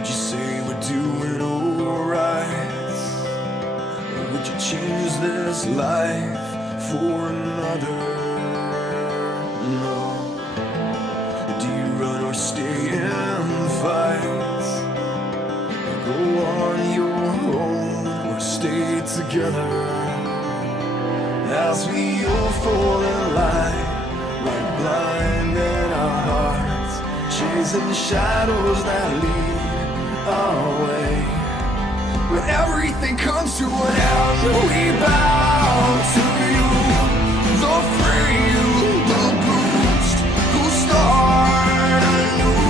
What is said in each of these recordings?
Would you say we're doing alright? Or would you change this life for another? No. Do you run or stay and fight? Or go on your own or stay together? As we all fall in line, like blind in our hearts, chasing the shadows that lead our way. When everything comes to an end, we bow to you, the free, the bruised, who start anew.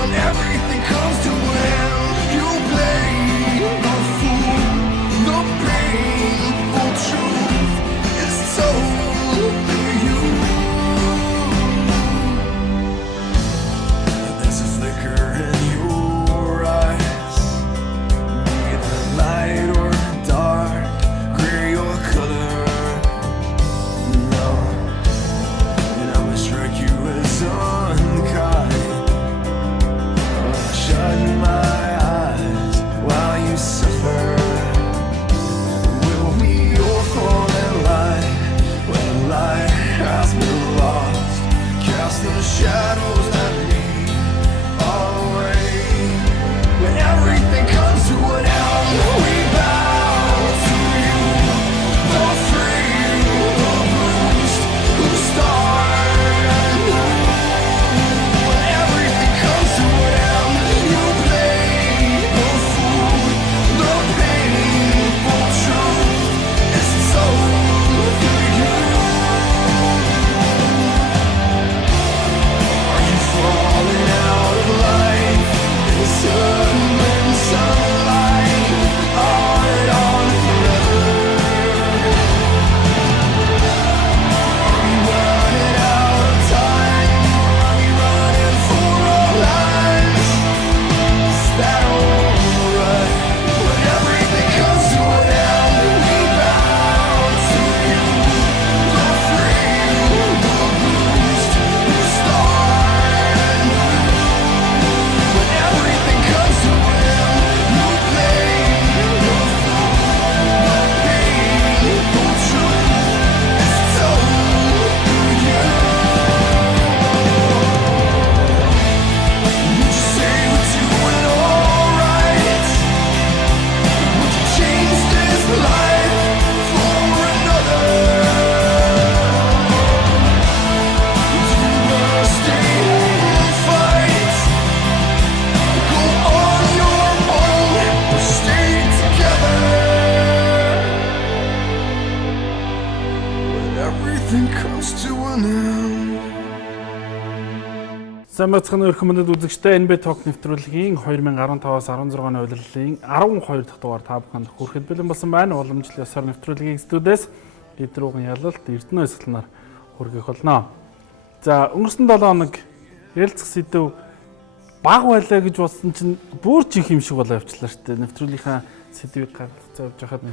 When everything comes to an end, you play the fool, the painful truth is told to you. There's a flicker in your eyes, be it light or dark, gray or color. No, and I must strike you as unkind. Shut my eyes while you suffer. Will we all fall in line when light has been lost, casting shadows that lead our way? When everything comes to an end, we bow to you, the free, the bruised, who start anew. When everything comes to an end, you play the fool, the painful truth is told to you. Are you falling out of life in the sun sunlight? On and on forever. Are we running out of time? Are we running for our lives? Is that alright? When everything comes to an end, we bow to you, the free, the bruised, who start anew. When everything comes to an end, you play the fool, the painful truth is told to you. Would you say we're doing alright? Would you change this life for another? Would you wanna stay and fight? Go on your own or stay together? When everything comes to an end. Сайн бацхан өрхмөндөд үзэгчтэй NB Talk нэвтрүүлгийн 2015-аас 16 оны улирлын 12 дахь дугаар та бүхэнд хүрэхэд бэлэн болсон байна. Уламжлал ёсоор нэвтрүүлгийн студиэс Эдрүүгэн ялалт Эрдэнэ эсэлнээр хүргэх болно. За өнгөрсөн 7 хоног ярилцах сэдв баг байлаа гэж бодсон чинь бүр ч их юм шиг болоо явчлаа шүү дээ. Нэвтрүүлгийнхаа сэдвийг гаргаж явахад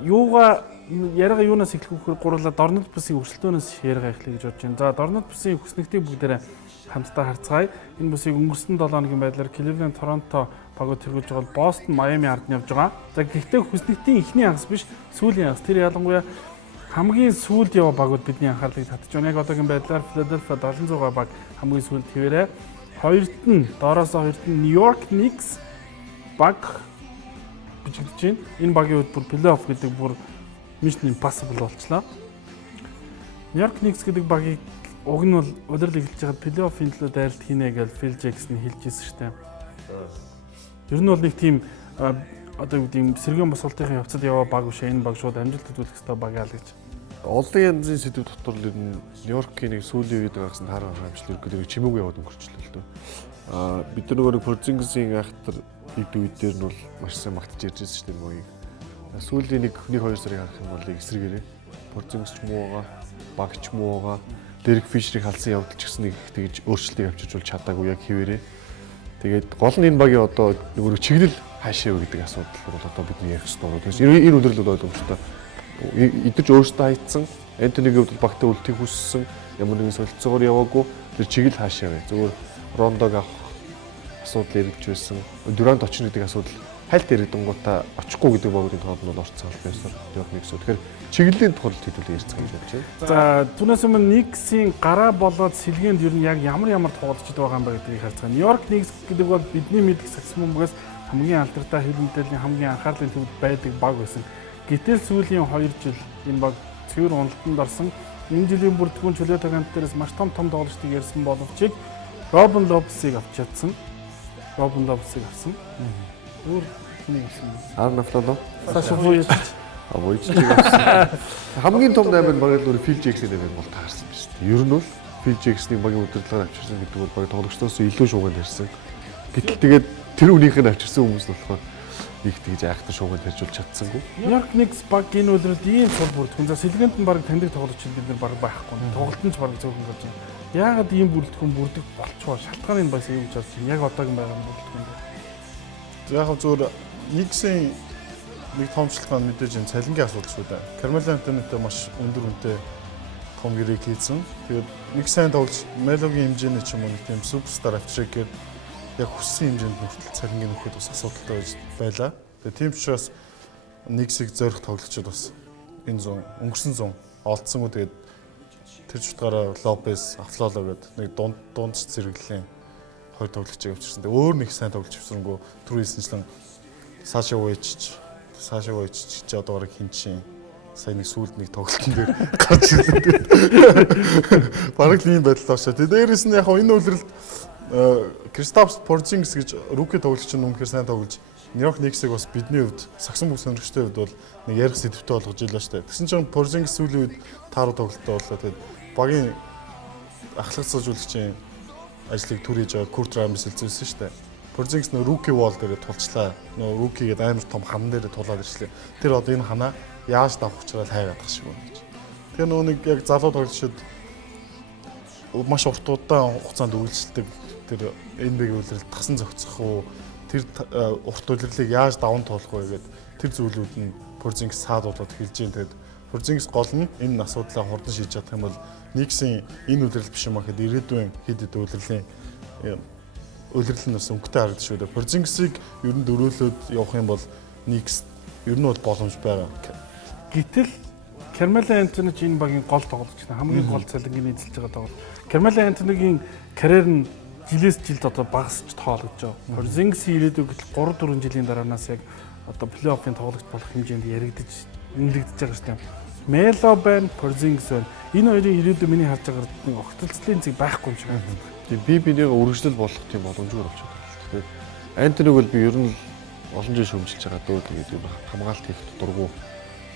юугаа яриага юунаас эхлэх вэ? Гурлаад дорнод бүсийн өрсөлдөөнөөс яриага эхлэе гэж бодож байна. За дорнод бүсийн хүснэгтийг бүгдээрээ хамтдаа харцгаая. Энэ бүсийг өнгөрсөн 7 хоногийн байдлаар Cleveland, Toronto багууд тэргүүлж байгаа бол Boston, Miami ард нь явж байгаа. За гэхдээ хүснэгтийн эхний хагас биш, сүүлийн хагас. Тэр ялангуяа хамгийн сүүлд яваа багууд бидний анхаарлыг татж байна. Яг одоогийн байдлаар Philadelphia 700 баг хамгийн сүүлд хэвээрээ. Хоёрт нь доороосоо хоёрт нь New York Knicks баг бичигдэж байна. Энэ багийн үед бүр плей-офф гэдэг бүр mission impossible болчлоо. New York Knicks гэдэг багийг уг нь бол удирдал эхэлж байгаад плей-оффын төлөө дайралт хийнэ гэж Phil Jackson хэлж ирсэн шүү дээ. Ер нь бол нэг тийм одоо үгдийн сэргээн босголтын явцад яваа баг биш энэ баг шууд амжилт үзүүлэх ёстой баг яа л гэж. Олон янзын сэдвүүд дотор л энэ Нью-Йоркийн нэг сүүлийн үед гаргасан таар амжилт ерөнхийдөө чимээгүй яваад өнгөрчлөө л дөө. Бид нар нөгөө Порзингисийн ахтар ид үед дээр нь бол маш сайн магтаж ярьж байсан шүү дээ мөгийг. Сүүлийн нэг 2 сарыг харах юм бол эсрэгээрээ Порзингис ч муу байгаа, баг ч муу байгаа. Дерек Фишерийг халсан явдал ч гэсэн нэг тэгж өөрчлөлт авчирч бол чадаагүй яг хэвээрээ. Тэгээд гол нь энэ багийн одоо нөгөө чиглэл хаашаа вэ гэдэг асуудал бол одоо бидний ярих хэрэгтэй байна. Тэгэхээр энэ өндөрлөд ойлгомжтой. Идэж өөртөө хайцсан, Антонигийн хувьд багтаа үлдэх хүссэн, ямар нэгэн солилцоогоор яваагүй. Тэр чиглэл хаашаа вэ? Зөвхөн Рондог авах асуудал яригдж байсан. Дюрант очих гэдэг асуудал хальт яригдангуудаа очихгүй гэдэг богдын тоонд нь орцсон байсаар Нью-Йорк Никс. Тэгэхээр чиглэлийн тухайд хэдүүлээ ярьцгаая гэж бодож байна. За түүнээс өмнө Никсийн гараа болоод сэлгээнд ер нь яг ямар тоглож байгаа юм бэ гэдгийг харцгаая. Нью-Йорк Никс гэдэг бол бидний мэдих саксмомгоос хамгийн алдартай хил мэдээллийн хамгийн анхаарлын төвд байдаг баг байсан. Гэтэл сүүлийн 2 жил энэ баг цэвэр уналтанд орсон. Энэ жилийн бүрдгүүн чөлөө тагант дээрээс маш том тоглолтыг ярьсан боловч Робин Лопесийг авч чадсан. Робин Лопесийг авсан. Өөр нэг юм. Арн Афлодо. Саша Войч. Войчийг авсан. Хамгийн том наймаар баг л Фил Джексон наймаар бол таарсан биз дээ. Ер нь бол Фил Джексоныг багийн удирдлагаар авчирсан гэдэг бол баг тоглогчдоос илүү шууганд ирсэн. Гэтэл тэгээд тэр үнийхээ авчирсан хүмүүс нь болохоор их тэгж айхтар шууганд хэржүүлж чадсангүй. Нью-Йорк Никс баг энэ үйлрэлд ийм цул бүрдгүн. За сэлгээнд нь баг таньдаг тоглогч бид нар баг байхгүй. Тоглолтын ч баг зөвхөн болж байна. Яагаад ийм бүрдгүн бүрдэг болчихвол шалтгаан нь байсан юм гэж бодож байна. Яг одоогийн байгаа бүрдгүн. Яг зөвөр Никсийн нэг томчлогоо мэдээж энэ цалингийн асуудал шүү дээ. Carmelo Anthony-тэй маш өндөр үнэтэй том гэрээг хийсэн. Тэгээд нэг сайн тоглож Melo-гийн хэмжээний ч юм уу тийм суперстар авчрах гээд яг хүссэн хэмжээнд хүртэл цалингийн нөхөд бас асуудалтай байлаа. Тэгээд тийм ч учраас Никсийг зорих тоглогчид бас энэ өнгөрсөн 100 олдсонгүй. Тэгээд тэр чутгаараа Лопес, Афлоло гэдэг нэг дунд зэрэглэлийн 2 тоглогчийг авчирсан. Тэгээд өөр нэг сайн тоглогч авсангүй түр хэлсэнчлэн Саша Войч ч одоо бараг хинчин сайн нэг сүүлд нэг тоглолтын дээр гарч ирлээ. Бараг л ийм байдал таашаа. Дээрээс нь яг энэ үйлрэлд Кристопс Порзингс гэж руки тоглогч нь үнэхээр сайн тоглож Нью-Йорк Никсийг бас бидний хувьд сагсан бүх сонирхчтой хувьд бол нэг ярих сэдвтэй болгож ийлээ шүү дээ. Тэгсэн чинь Порзингс сүүлийн үед тааруу тоглолттой боллоо. Тэгээд багийн ахлагцуулжуулагчийн ажлыг түр хийж байгаа Курт Рамис хэлсэн шүү дээ. Порзингс нөө руки вол дээр тулчлаа. Нөө руки гэдэг амар том хан дээр тулаад ирчлээ. Тэр одоо энэ ханаа яаж давах учраас хайгаад тах шиг байна гэж. Тэгээ нөө нэг яг залуу тоглогчид маш урт удаан хугацаанд үйлчлдэг тэр NBA-ийн үйлрэлд тасан зохицох уу тэр урт үйлрэлийг яаж даван туулах вэ гэдэг тэр зүйлүүд нь Порзингс саадуулаад хэлж дээ. Тэгээд Порзингс гол нь энэ асуудлаа хурдан шийдэж чадах юм бол Никсийн энэ үйлрэл биш юм ахэд ирээдүйн хэд хэд үйлрэлийн үйлрэл нь бас өнгөтэй харагдаж шүү дээ. Порзингсийг ер нь дөрөөлөөд явах юм бол Никс ер нь бол боломж байгаа. Гэтэл Carmelo Anthony энэ багийн гол тоглогч нь хамгийн гол цалингийн эзэлж байгаа тоглогч. Carmelo Anthony-гийн карьер нь жилээс жилд одоо багасч тоологож байгаа. Порзингсийн ирээдүйг 3-4 жилийн дараанаас яг одоо плей-оффын тоглогч болох хэмжээнд яригдж нэмэгдэж байгаа шүү дээ. Melo байна, Порзингс байна. Энэ хоёрын ирээдүй миний харж байгаа нэг огтолцлын зэг байхгүй юм шиг байна. Тийм би бинийг үргэлжлэл болох тийм боломжгүй болж байна. Тэгэхээр Антониг бол би ер нь олон жил шөмжилж байгаа дөө тэгээд юм хамгаалт хийх дургу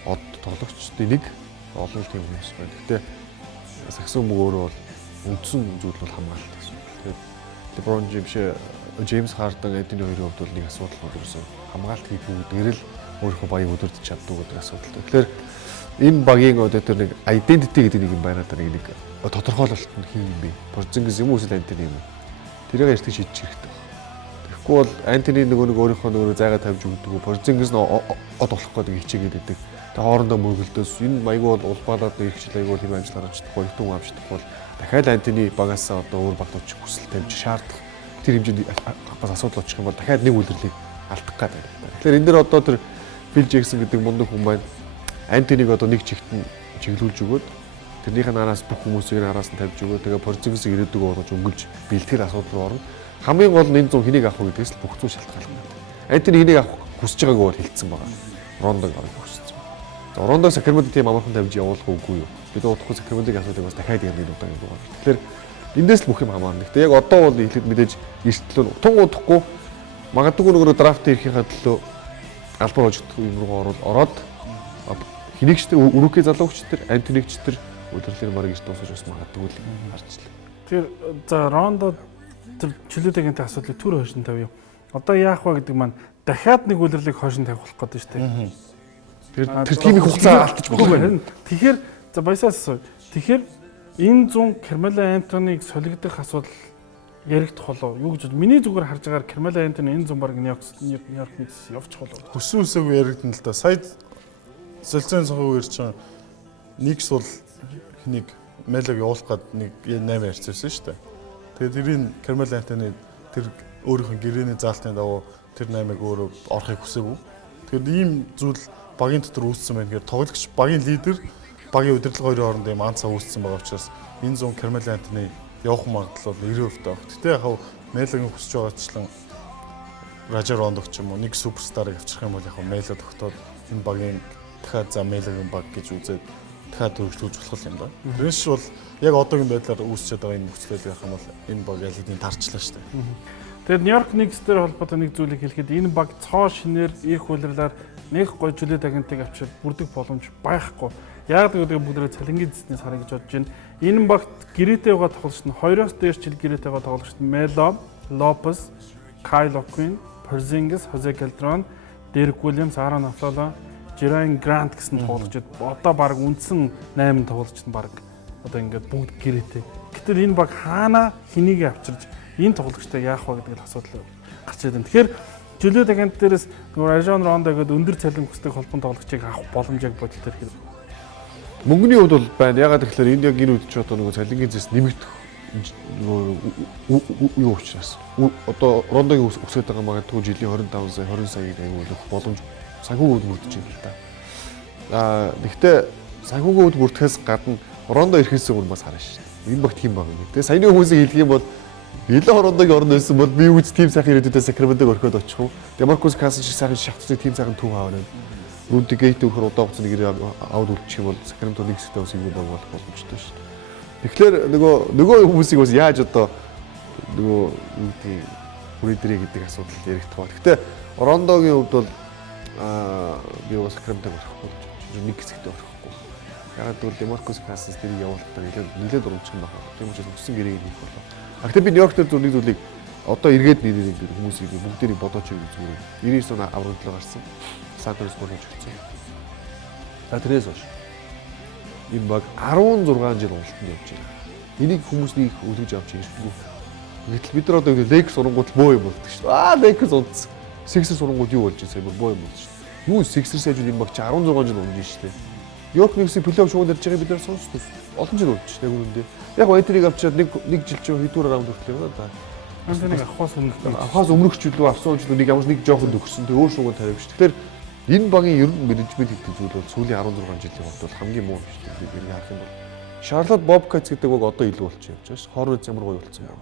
од тоглогчдын нэг олон тийм хүмүүс байна. Гэхдээ саксон мөг өөрөө бол үндсэн зүйл бол хамгаалт гэсэн. Тэгээд LeBron James Harden Anthony хоёрын хувьд бол нэг асуудал бол ерөөсөн хамгаалт хийх үүдээр л өөрийнхөө баяг өдөрдөж чаддаг гэдэг асуудал. Тэгэхээр энэ багийн одоо тэр нэг identity гэдэг нэг юм байна даа нэг тодорхойлолт нь хин юм бэ? Порзингс юм уу эсвэл Антони юм уу? Тэрийг ярьж шийдчих хэрэгтэй. Тэгэхгүй бол Антони нөгөө өөрийнхөө зайгаа тавьж өгдөг. Порзингс нь од болох гэдэг хичээгээд байдаг. Тэгээ хоорондоо мөргөлдөөс энэ маягуу бол улбаалаад нэг хичээл аягүй хэм амжилт гаргаж чадахгүй, хитэн амжилт бол дахиад Антони багасаа одоо өөр баг тавьчих хүсэл тавьж шаардах тэр хэмжээнд бас асуудал очих юм бол дахиад нэг үйлрэлийг алдах гэдэг. Тэгэхээр энэ дэр одоо тэр Фил Джексон гэдэг мундаг хүн байна. Антонийг одоо нэг чигт нь чиглүүлж өгөөд тэрнийх нь араас бүх хүмүүсийг араас нь тавьж өгөө. Тэгээ Порзингсийг ирээдүг болгож өнгөлж бэлтгэр асуудал руу орно. Хамгийн гол нь энэ 100 хэнийг авах гэдгээс л бүх зүйл шалтгаална. Антони хэнийг авах хүсэж байгааг бол хэлсэн байгаа. Рондог авах хүссэн. За Рондог Сакраментод тийм амархан тавьж явуулах уугүй юу? Бид удахгүй Сакраментыг асуудыг бас дахиад ярих удаа юм байна. Тэгэхээр эндээс л бүх юм хамаарна. Гэхдээ яг одоо бол ихлэд мэдээж эрсдлөө тун удахгүй магадгүй нөгөө драфт хийхийнхаа төлөө албан хожигдох юм руу ороод хэнийг ч тэр өрөөхий залууч тэр Антоник ч тэр удирлын марыг дуусгаж бас магадгүй л харчлаа. Тэр за Рондо тэр чөлөөтэйгэнтэй асуудлыг түр хойшин тавь юу. Одоо яах вэ гэдэг маань дахиад нэг үлрэлийг хойшин тавих болох гэдэг шүү дээ. Тэр тийм их хугацаа алдчих болохгүй байна. Тэгэхээр за баясаас тэгэхээр энэ 100 Carmelo Anthony-г солигдох асуудал яригдах болов юу гэж миний зүгээр харж байгаагаар Carmelo Anthony энэ 100 баг Нью-Йорк Никс явчих болов. Хүссэн үсээгүй яригдана л да. Сая солилцооны цахим үеэр чинь Никс бол хэнийг Мелог явуулах гээд нэг 8 ярьсан шүү дээ. Тэгээд тэрийг Carmelo Anthony тэр өөрийнх нь гэрээний заалтын дагуу тэр 8-ыг өөрөө орохыг хүсээгүй. Тэгэхээр ийм зүйл багийн дотор үүссэн байна. Тэгэхээр тоглогч багийн лидер багийн удирдлага хоёрын хооронд ийм анцаа үүссэн байгаа учраас энэ зүүн Carmelo Anthony явах магадлал бол 90% таа. Гэтэ яг Мелагийн хүсэж байгаачлан Rajon Rondo ч юм уу нэг суперстарыг авчрах юм бол яг Melo тогтоод энэ багийн дахиад за Мелагийн баг гэж үзээд дахиад хөгжлүүлж болох юм да. Тэрнээс бол яг одоогийн байдлаар үүсчээд байгаа энэ нөхцөлөд байх юм бол энэ баг ялгийн тарчлаа шүү дээ. Тэгээд Нью-Йорк Никстэй холбоотой нэг зүйлийг хэлэхэд энэ баг цоо шинээр их хуулиар нэг гой жилийн агентыг авчирд бүрдэх боломж байхгүй. Яг гэдэг бүгдээ цалингийн зэснээс харъя гэж бодож байна. Энэ багт гэрээтэй байгаа тоглогч нь 2-оос дээш жил гэрээтэй байгаа тоглогч нь Melo, Lopez, Kyle O'Quinn, Porzingis, Jose Calderon, Derek Williams, Aaron Aflalo, Jeremy Grant гэсэн тоглогчид одоо баг үндсэн 8 тоглогчид баг одоо ингээд бүгд гэрээтэй. Гэтэл энэ баг хаана хэнийг авчирж энэ тоглогчтой яах вэ гэдэг асуудал гарч ирээд байна. Тэгэхээр жилийн агент дээрээс Rajon Rondo гэдэг өндөр цалин хүсдэг холбоон тоглогчийг авах боломжийг бодолтой хэрэг. Мөнгөний хувьд бол байна. Ягаад гэвэл энэ яг энэ үед ч одоо нөгөө цалингийн зэс нэмэгдэх юу учраас одоо Рондогийн өсөж байгаа магадгүй жилийн 25 сая 20 саяг аюулах боломж санхүүгүүд бүрдэж байна л да. Гэхдээ санхүүгүүд бүрдэхээс гадна Рондо ирэхээс өмнө бас харна шүү дээ. Энэ багт тийм баг юм. Тэгээ саяны хүмүүсийг хэлэх юм бол Нилээ Рондогийн орнд байсан бол би үз тим сайхан ирээдүйдээ Сакраментог орхиод очих уу. Демаркус Касс шиг сайхан шавцны тим сайхан төв аваад байна. Руди Гейт өөрөөр удаа хугацааны гэрээ аваад үлдчих юм бол Сакраменто нэгсдээ бас ингэ баг болох боломжтой шүү дээ. Тэгэхээр нөгөө хүмүүсийг бас яаж одоо нөгөө юу гэдэг бүрээдрээ гэдэг асуудал яригдах ба. Гэхдээ Рондогийн хувьд бол би бас Сакраментог орохгүй нэг хэсэгт орохгүй. Ягаад гэвэл Демаркус Кассс тэрийг явуулахдаа нэлээд урамчсан байна. Тийм учраас өссөн гэрээг хийх болоо. Гэхдээ би Нью-Йорк дээр нэг зүйлийг одоо эргээд нийлээд ингээд хүмүүсийг бүгдээрийг бодооч гэж зүгээр. 99 он аврагдлаа гарсан. Санторс болж өгсөн. Тэрээс хойш энэ баг 16 жил уналтанд явж байна. Энийг хүмүүс нэг үлгэж авч ирчихгүй. Гэтэл бид нар одоо Lakers урангууд боо юм болдог шүү дээ. Lakers унтсан. Sixers урангууд юу болж байгаа юм боо юм болж шүү дээ. Юу Sixers яаж энэ баг чи 16 жил унж шүү дээ. Нью-Йорк Никсийн плей-офф шоунд ярьж байгааг бид нар сонсдог. Олон жил болж шүү дээ үүндээ. Яг Энтрийг авчиад нэг жил ч хэдүүр раунд хүртэл юм да. Энтрийг авахаас өмнөх ч үлээ авсан ч нэг ямар нэг жоохон төгссөн. Тэгээ өөр шууганд тавьж. Тэгэхээр энэ багийн ер нь менежмент гэдэг зүйл бол сүүлийн 16 жилийн хувьд бол хамгийн муу шүү дээ. Би ярих юм бол Charlotte Bobcats гэдэг баг одоо илүү болчих явж байгаа ш. Hornets ямар гоё болсон юм.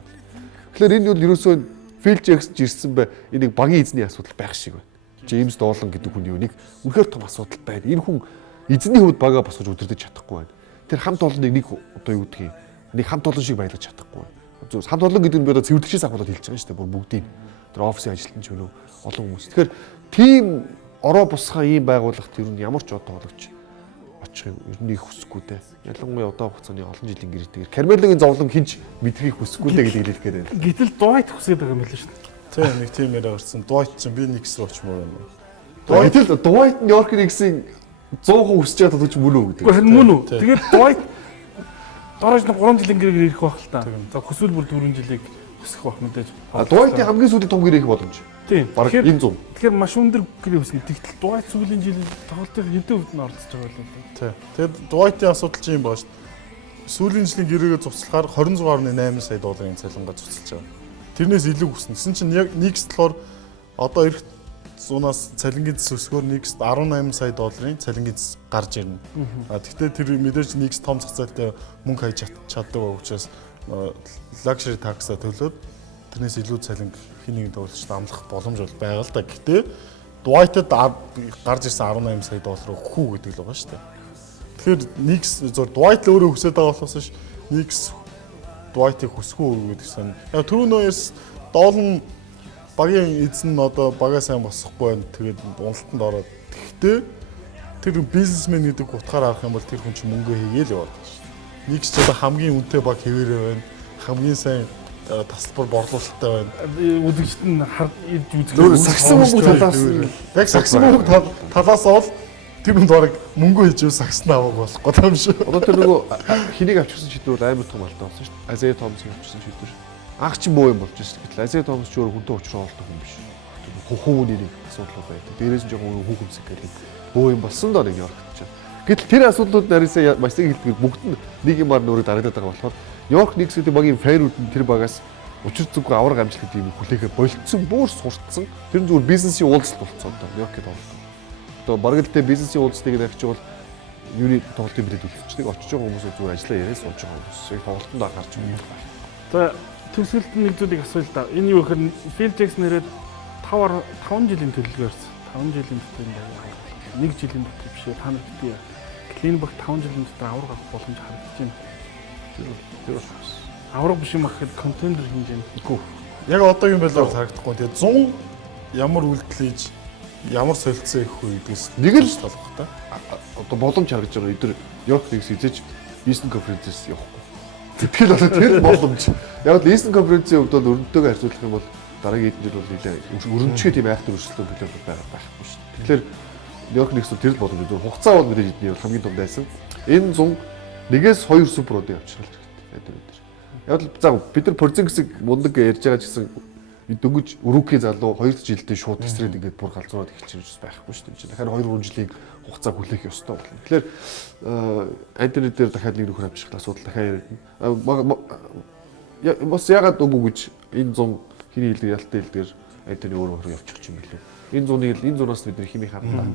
Тэгэхээр энэ бол ерөөсөө Phil Jackson ирсэн бай. Энийг багийн эзний асуудал байх шиг байна. James Dolan гэдэг хүний үнийг үнэхээр том асуудал байна. Энэ хүн эзний хувьд багаа босгож удирдах чадахгүй байна. Тэр хамт олоныг нэг одоо юу гэдгийг нэг хамт олон шиг байлгаж чадахгүй байна. Хамт олон гэдэг нь би одоо цэвэрлэгчээс ахуулаад хэлж байгаа шүү дээ. Бүр бүгдийг тэр офисын ажилтан ч өнөө олон хүмүүс. Тэгэхээр тийм ороо босхоо ийм байгууллагт ер нь ямар ч одоо тоглогч очих юм ер нь их хүсэхгүй дээ. Ялангуяа одоо хугацааны олон жилийн гэрээтэйгээр Carmelo-гийн зовлон хинч мэдрийг хүсэхгүй дээ гэж хэлэх гээд байна. Гэтэл Dwight хүсээд байгаа юм байна шүү дээ. Тийм нэг тийм яриа гарсан. Dwight ч би Knicks руу очмоор юм. Гэтэл Dwight Нью-Йорк Никсийн 100% хүсэж байгаа тоглогч мөн үү гэдэг. Гэхдээ мөн үү. Тэгээд Dwight дөрөж нэг 3 жилийн гэрээр ирэх байх л та. За хүсвэл бүр 4 жилийг хүсэх байх мэдээж. Dwight-ийн хамгийн сүүлийн том гэрээ их боломж. Тийм. Бараг энэ 100. Тэгэхээр маш өндөр гэрээ хүсгэн. Тэгтэл Dwight сүүлийн жилийн тоглолтын хэдэн хувьд нь оролцож байгаа юм бэ? Тийм. Тэгээд Dwight-ийн асуудал чинь юм байна шүү дээ. Сүүлийн жилийн гэрээгээ цуцлахаар 26.8 сая долларын цалингаа цуцлж байгаа. Тэрнээс илүү хүснэ. Гэсэн чинь яг Knicks болохоор одоо эх зунаас цалингийн зэс өсгөөр Knicks 18 сая долларын цалингийн зэс гарч ирнэ. Гэхдээ тэр мэдээж Knicks том зах зээлтэй мөнгө хайж чаддаг учраас luxury tax-а төлөөд тэрнээс илүү цалин хэнийг төлөвлөж амлах боломж бол байгаа л да. Гэхдээ Dwight-д гарч ирсэн 18 сая доллар өгөх үү гэдэг л байгаа шүү дээ. Тэгэхээр Knicks зөв Dwight л өөрөө хүсэж байгаа болохоос ш Knicks Dwight-ыг хүсэхгүй гэдэг сан. Яг түрүүн үеэс Dolan багийн эзэн нь одоо багаа сайн босохгүй байна. Тэгээд уналтанд ороод. Гэхдээ тэр бизнесмен гэдэг утгаар авах юм бол тэр хүн чинь мөнгө хийгээл яваад байна шүү. Knicks ч одоо хамгийн үнэтэй баг хэвээрээ байна. Хамгийн сайн тасалбар борлуулалттай байна. Үзэгчд нь ирж үзэх. Нөр сагсан мөнгө талаас яг сагсан мөнгө талаас бол тэр хүн дөрөг мөнгө хийж сагсан авах болохгүй юм шүү. Одоо тэр нөгөө хэнийг авчихсан шийдвэр амар том алдаа болсон шүү дээ. Isaiah Thomas-ыг авчихсан шийдвэр. Анх ч муу юм болж шүү дээ. Гэтэл Isaiah Thomas ч өөр хүнтэй уучраа олдог хүн биш. Хөвгүүний нэг асуудал байдаг. Дээрээс нь жоохон хүүхэмсэг гэх юм. Бөө юм болсон доо нэг Нью-Йоркт ч. Гэтэл тэр асуудлууд нарийнсаа маш их хэлдэг бүгд нь нэг юмар нөрөд дарагдаад байгаа болохоор Нью-Йорк Knicks гэдэг багийн фэнүүд нь тэр багаас учир зүггүй авраг амжилт гэдэг юм хүлээхэ болцсон бүр сурцсан. Тэр нь зүгээр бизнесийн уулзалт болцсон одоо Нью-Йоркийн тоглолт. Одоо бараг л тэ бизнесийн уулзалтыг ярьж бол юуны тоглолтын билет үлдчихдэг. Очиж байгаа хүмүүс зүгээр ажиллаа яриа сууж байгаа хүмүүс. Яг тоглолтонд гарч байгаа. За төгсгөлд нэг зүйлийг асууя л да. Энэ юу гэхээр Phil Jackson нэрээд 5 жилийн төлөвлөгөөрсөн. 5 жилийн дотор нэг жилийн дотор биш ээ. Та нарт би Клинберг 5 жилийн дотор авраг авах боломж харагдаж байна. Тэр Авраг биш юм ахэд контендер хэмжээнд үгүй. Яг одоо юм байлаа харагдахгүй. Тэгээ 100 ямар үйлдэл хийж ямар солилцоо их вэ гэдгээс нэг л болох та. одоо боломж харагдаж байгаа. Эдгээр Нью-Йорк Никс эзэж Eastern Conference-с явахгүй. Тэгэл болоо тэр боломж. Яг л Eastern Conference-ийн хувьд бол өрнөдтэйгээ харьцуулах юм бол дараагийн хэдэн жил бол нэлээ өрнөчгөө тийм айхтар өрсөлдөөн плей-офф байхгүй шүү дээ. Тэгэхээр Нью-Йорк Никс бол тэр л боломж. Хугацаа бол мэдээж эдний хамгийн том байсан. Энэ 100 нэгээс 2 суперод явчихлаа гэдэг. Яг л за бид нар Порзингисийг мундаг ярьж байгаа ч гэсэн дөнгөж рүүки залуу 2 жилдээ шууд тесрээд ингээд бүр галзуураад эхэлчихэж байхгүй шүү дээ. Тэгэхээр 2-3 жилийн хугацаа хүлээх ёстой болно. Тэгэхээр Антони дээр дахиад нэг нөхөр авчих асуудал дахиад ярина. Бас ягаад үгүй гэж энэ 100 хиний хэлдэг ялтай хэлдгээр Антони өөрөө явчих юм билүү. Энэ 100-ыг энэ 100-аас бид нар химийг харлаа.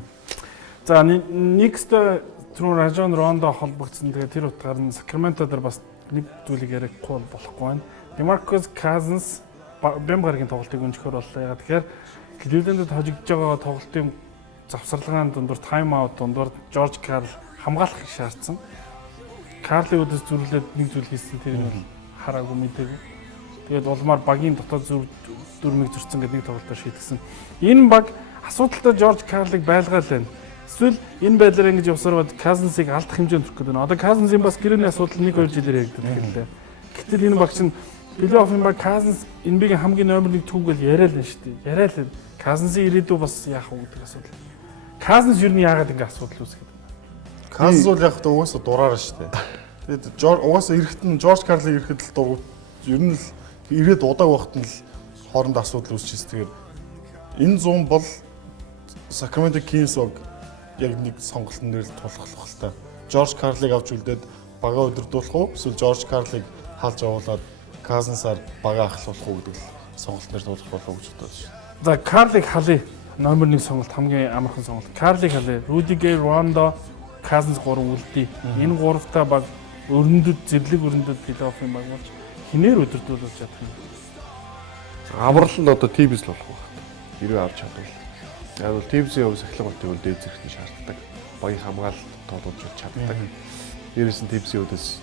За next түрүү Rajon Rondo холбогдсон. Тэгээ тэр утгаар нь Sacramento дээр бас нэг зүйлийг ярихгүй болохгүй байна. DeMarcus Cousins Бэмгаргийн тоглолтыг өнжихөр боллоо. Ягаад тэгэхээр Cleveland-д хожигдж байгаа тоглолтын завсарлагын дундуур тайм аут дундуур George Karl хамгаалахыг шаардсан. Карли өдөөс зүрлээд нэг зүйл хийсэн. Тэр нь хараагүй мэдээгүй. Тэгээд улмаар багийн дотоод дүрмийг зөрчсөн гэдэг нэг тоглолтоор шийдсэн. Энэ баг асуудалтай George Karl-ыг байлгаал байна. Эсвэл энэ байдлаар ингэж явсаар бод Cousins-ыг алдах хэмжээнд хүрэх гэдэг нь. Одоо Cousins-ийн бас гэрээний асуудал 1-2 жилээр яригддаг хэлээ. Гэтэл энэ баг чинь плей-оффын баг Cousins NBA-гийн хамгийн номер 1 түүгэл яриа л байна шүү дээ. Яриа л. Cousins-ийн ирээдүй бас яах вэ гэдэг асуудал. Cousins юу нь яагаад ингэ асуудал үүсгэж байна? Cousins бол яг та угаасаа дураараа шүү дээ. Тэгээд угаасаа эрэхт нь George Karl-ыг ирэхэд л ер нь л ирээд удааг байхад нь л хоорондоо асуудал үүсчихсэн. Тэгээд энэ 100 бол Sacramento Kings яг нэг сонголтын нэр тулхлах л та. George Karl-ыг авч үлдээд бага өдөрдүүлэх уу? Эсвэл George Karl-ыг халж явуулаад Cousins-аар бага ахлуулах уу гэдэг сонголт нэр тулах болов уу гэж бодож байна. За Karl-ыг халъя. Номер 1 сонголт хамгийн амархан сонголт. Karl-ыг халъя. Rudy Gay, Rondo, Cousins 3 үлдээ. Энэ гуравтаа баг өрнөдөд зэрлэг өрнөдөд плей-оффын баг болж хинээр өдөрдүүлж чадах юм. Аврал нь одоо TBS л болох байна. Хэрвээ авч чадвал. Яг бол TBS-ийн хувьд сахилга болтыг бол дээд зэрэгт шаарддаг. Багийн хамгаалалт тоолуулж чаддаг. Дээрээс нь TBS-ийн хувьдас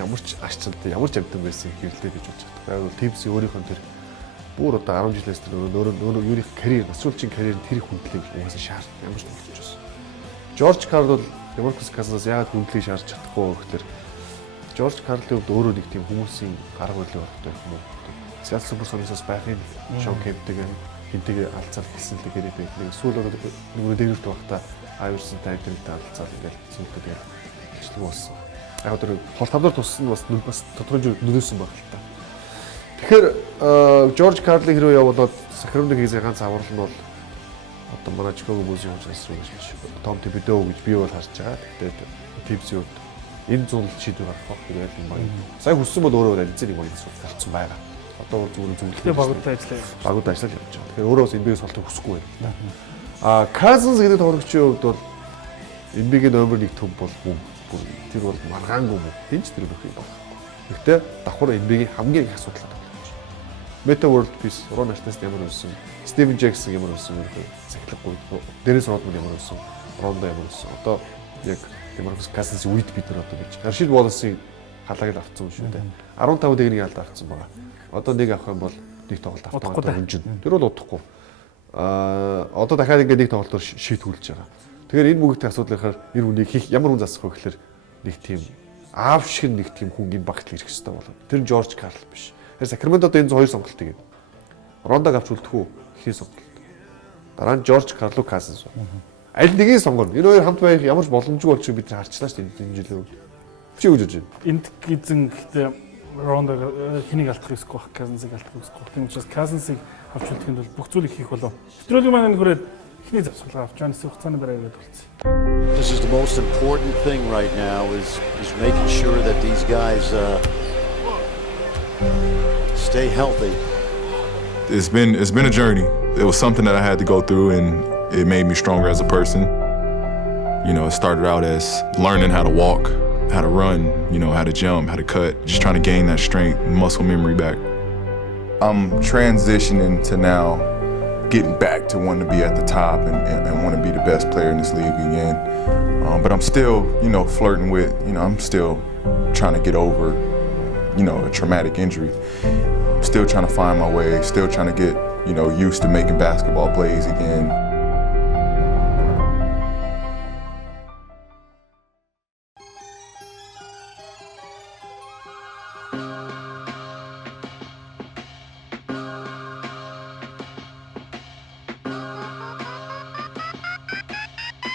ямар ч арчилтай, ямар ч амтан байсан хэвлэлтэй гэж бодож байгаа. Яг бол TBS өөрийнхөө тэр бүр одоо 10 жилээс тэр өөрөө юуны карьер, насралчийн карьер тэр хүндлийг угаасаа шаарддаг. Ямар ч болж байсан. George Karl бол DeMarcus Cousins яагаад хүндлийг шаардж чадахгүй вэ гэхээр George Karl-ийн хувьд өөрөө нэг тийм хүмүүсийн гарга барилын орохтой юм уу? Seattle Supersonics-аас байхын Sean Kemp-тэй хинтэйгээ алцаад хэлсэн л гэрээг байдаг. Сүүл нөгөө дээрвэрт байхдаа Iverson-тай Антонитай алцаад ингээл зүйтэй тэгэл хэвчлэг болсон. Яг тэр хол тавдар туссан нь бас тодорхой нөлөөсөн баг л та. Тэгэхээр George Karl-ыг хэрвээ явуулаад Sacramento Kings-ийн ганц аврал нь бол одоо манай Chicago Bulls-ийн хувьд биш. Tom Thibodeau гэж би бол харж байгаа. Тэгтээ Tibbs-ийн хувьд энэ зүүн шийдвэр гаргах хэрэг юм байна. Сайн хүссэн бол өөрөө эзэн нэг юм болцсон байгаа. Одоо зүгээр зөвлөлтөө багуудтай ажиллая. Багуудтай ажиллаж явж байгаа. Тэгэхээр өөрөө бас NBA-с холтыг хүсэхгүй байна. Cousins гэдэг тоглогчийн хувьд бол NBA-гийн номер 1 төв бол тэр бол маргаангүй мөн. Тинч тэр нөх юм байна. Гэхдээ давхар NBA-гийн хамгийн их асуудалтай тоглогч. Meta World Peace, Ron Artest ямар байсан, Steven Jackson ямар байсан гэх сахилгагүй. Dennis Rodman ямар байсан, Rondo ямар байсан. Одоо яг DeMarcus Cousins-ийн үед бид нар одоо гэж. Rashid Wallace-ийн халааг л авцсан шүү дээ. 15 дэгнийг алд авцсан байгаа. Одоо нэг авах юм бол нэг тоглолт автомат хөнжин. Тэр бол удахгүй. Одоо дахиад ингээд нэг тоглолтоор шийдүүлж байгаа. Тэгэхээр энэ бүгдийн асуудал ихэр энэ хүнийг хийх ямар хүн засах вэ гэхээр нэг тийм аав шиг нэг тийм хүн энэ багт ирэх хэрэгтэй болоо. Тэр George Karl биш. Тэгэхээр Sacramento-д энэ 2 сонголтыг юм. Rondo-г авч үлдэх үү? Хин сонголт. Дараа нь George Karl Cousins. Аль нэгийг сонгоно. Энэ хоёр хамт байх ямар ч боломжгүй болж бид нар харчлаа шүү дээ энэ жилийн үед. Чи юу гэж бодож байна? Энд гизэн гэхдээ Rondo хэнийг алдах risк байх, Cousins-ыг алдах risк байх. Тийм учраас Cousins-ыг авч үлдэхэд бол бүх зүйлийг хийх болов. Нэвтрүүлгийн маань нөхрөөд эхний завсгалаа авч байгаа хугацааны барай гэдэг болсон. This is the most important thing right now is making sure that these guys stay healthy. It's been a journey. It was something that I had to go through, and it made me stronger as a person. You know, it started out as learning how to walk, how to run, you know, how to jump, how to cut, just trying to gain that strength and muscle memory back. I'm transitioning to now getting back to wanting to be at the top and want to be the best player in this league again. But I'm still, you know, flirting with, you know, I'm still trying to get over, you know, a traumatic injury. I'm still trying to find my way, still trying to get, you know, used to making basketball plays again.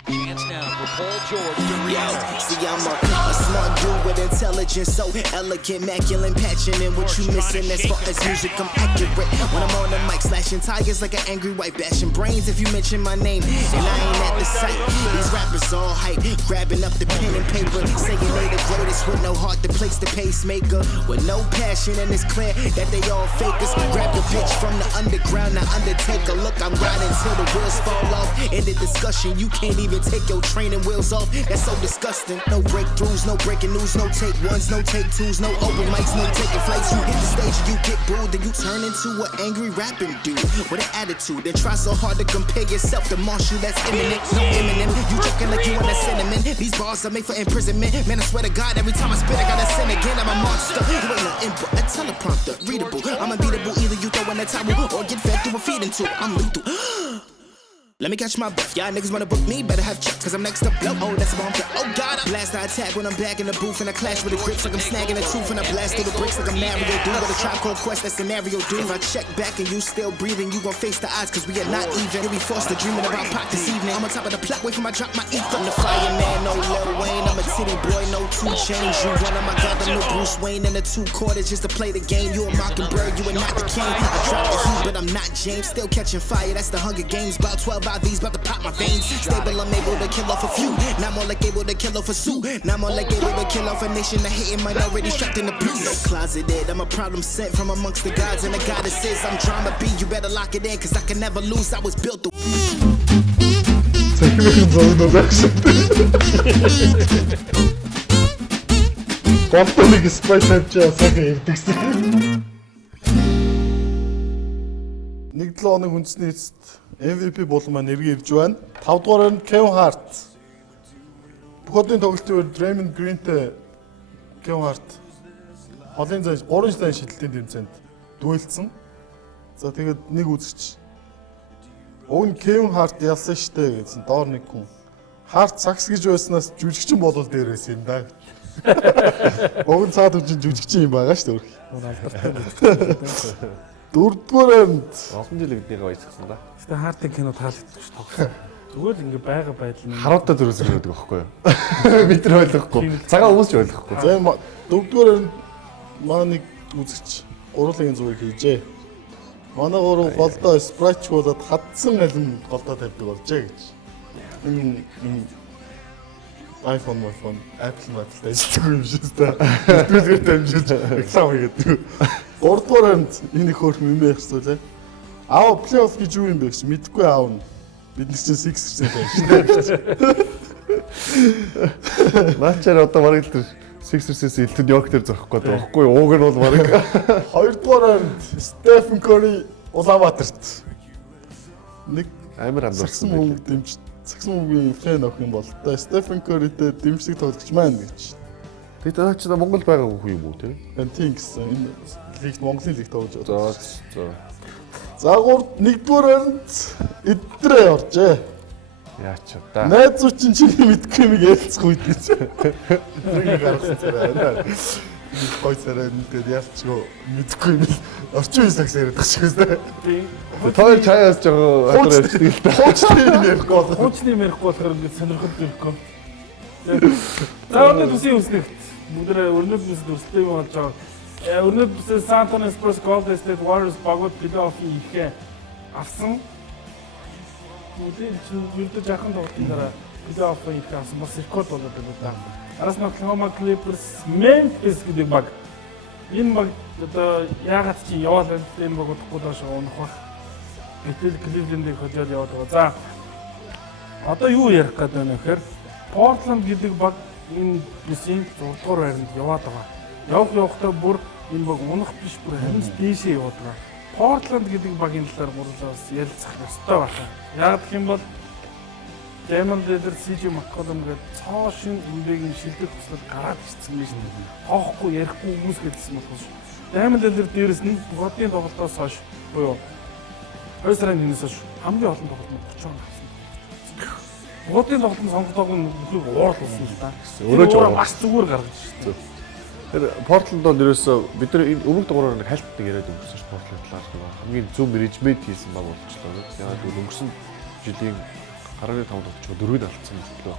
Chance now for Paul George to react. See, I'm a smart dude with intelligence, so elegant, immaculate, passionate. What you missing as far as music, I'm accurate. When I'm on the mic, slashing tires like an angry white, bashing brains if you mention my name. And I ain't at the site. These rappers all hype, grabbing up the pen and paper, saying they the greatest with no heart to place the pacemaker. With no passion, and it's clear that they all fakers. Grab the bitch from the underground, now Undertaker. Look, I'm riding till the wheels fall off. In the discussion, you can't even take your training wheels off. That's so disgusting. No breakthroughs, no breaking news, no take ones, no take twos, no open mics, no taking flights. You hit the stage and you get booed, then you turn into an angry rapping dude with an attitude. Then try so hard to compare yourself to Marshall, that's imminent. No Eminem, you joking like you want a cinnamon. These bars are made for imprisonment. Man, I swear to God, every time I spit, I gotta sin again. I'm a monster. You ain't no input, a teleprompter, readable. I'm unbeatable. Either you throw in a towel or get fed through a feeding tube. I'm lethal. Let me catch my breath. Y'all niggas wanna book me, better have checks, cause I'm next to blow. Oh, that's a bomb. Oh God, I blast, I attack when I'm back in the booth, and I clash with the grips like I'm snagging a tooth, and I blast through the bricks like I'm Mario dude. With a Tribe Called Quest, that scenario dude. If I check back and you still breathing, you gon' face the odds, cause we are not even. You'll be forced to dreaming about pop this evening. I'm on top of the plot, wait for my drop, my ether. I'm the fireman, no Lil Wayne. I'm a titty boy, no 2 Chainz. You one of my god, I'm no Bruce Wayne. In the 2 quarters just to play the game. You a Mockingbird, you are not the king. I drop the heat, but I'm not James. Still catching fire, that's the Hunger Games. About 12 IVs, about to pop my veins. Stable, I'm able to kill off a few. Not more like able to kill off a suit. Not more like able to kill off a nation. The hating minority trapped in the blue. No closeted, I'm a problem sent from amongst the gods and the goddesses. I'm drama B, you better lock it in, cause I can never lose. I was built to. Голтоныг спайс авчаа сага ирдэгсэн. 1-7 хоног үндэсний эцэст MVP болон маань эргэн ирж байна. 5 дугаараар нь Kevin Hart. Бүхний тоглолтын үед Draymond Greenтэй Kevin Hart холын зан 3 зан шидэлтийн тэмцээнд дуэлцсэн. За тэгээд нэг үзэгч уг нь Kevin Hart ялсан штэ гэсэн доор нэг хүн. Hart сакс гэж байснаас жүжигчин болол дээрээс юм да. Уг нь цаад үжин жүжигчин юм байгаа штэ. Дөрөвдүгээр нь Олон жил биднийг баяжсан да. Гэтэ Хартын кино таалагдчих ш тоглосон. Зүгээр л ингээ байгаа байдал нь Харуудаа дөрөөсөр байдаг байхгүй юу? Бид нар ойлгохгүй. Цагаан хүмүүс ч ойлгохгүй. За дөрөвдүгээр нь маань нэг үзэгч уруулын зүгээр хийжээ. Манай гурав голдоо спрайч болоод хатсан алим голдоо тавьдаг болжээ гэж. Энэ iPhone, Apple Mac-тай ажилладаг юм шиг та. Түлгээр дамжиж реклам хийгээд. Гуравдугаар нь энэ их хөөрхөн юм байх хэвээр. Аа плей-офф гэж юу юм бэ гэж мэдэхгүй аавна. Бид нар чинь Sixers-тэй байж. Наачаар одоо бараг л тэр Sixers-ээс элтэн Нью-Йорк дээр зөрөх гээд байгаа байхгүй юу? Ууг нь бол бараг. Хоёрдугаар нь Stephen Curry Улаанбаатарт. Нэг Амар амдсан мөнгө дэмж Саксан мөнгөний фэн авах юм бол та Stephen Curry-тэй дэмжлэг тоглогч маань гэж. Бид наачаа Монгол байгаагүй хүн юм уу те? Тийм гэсэн. Энэ лигт Монголын лигт тоглож байгаа. За. За 1-р нь эдрээ оржээ. Яач удаа. Найзууд чинь чиний мэдгүй юм ялцах үед гэж. Эдрийг гаргасан царай. Гой царай нэг ялцгүй мэдгүй юм. Орчин үе сакс яриад байгаа шүү дээ. Тэр чаяас жоо хатар ярьдаг л та. Хуучны юм ярихгүй бол. хуучны юм ярихгүй болохоор ингэ сонирхол ирэхгүй. За өнөөдөр бүсийн үснэг бүгдээ өрнөд бүс дүрслээ юм болж байгаа. Өрнөд бүсээ San Antonio Spurs Golden State Warriors багууд плей-оффын ихээ авсан. Үгүй ердөө жаахан тоглолтын дараа плей-оффын ихээ авсан бас рекорд болоод байна да. Араас нь Oklahoma Clippers Memphis гэдэг баг энэ баг одоо яагаад чи яваал энэ баг удахгүй доош унах бах. Гэтэл Кливлендийг хожоод яваад байгаа. За одоо юу ярих гээд байна вэ гэхээр Портланд гэдэг баг энэ бүсийн 6 дугаар байранд яваад байгаа. Явахдаа бүр энэ баг унах биш бүр харин дээшээ яваад байгаа. Портланд гэдэг багийн талаар мурлаас ярилцах ёстой байна. Яг гэх юм бол Дэмон дээр CJ McCollum гэдэг цоо шин имбэгийн шилдэг хүслэл гараад ирсэн юм шиг. Тоохгүй ярихгүй хүмүүс гэдсэн болохоос. Дэмон дээрээс нь Богодын тоглолтоос хойш буюу 2 сарын 1-ээс хойш хамгийн олон тоглолтод 30 он авсан. Богодын тоглолтын сонгогдоог нь бүхийг уурлуулсан л да. Өөрөө маш зүгээр гаргаж ирсэн. Тэр Портланд бол ерөөсөө бид нар энэ өмнөх дугаараар нэг хайлтдаг яриад өнгөрсөн ш Портланд талаар хамгийн зөв менежмент хийсэн баг болчихлоо. Яг л өнгөрсөн жилийн 15 тогтчоо 4-ийг алдсан мэтлээ.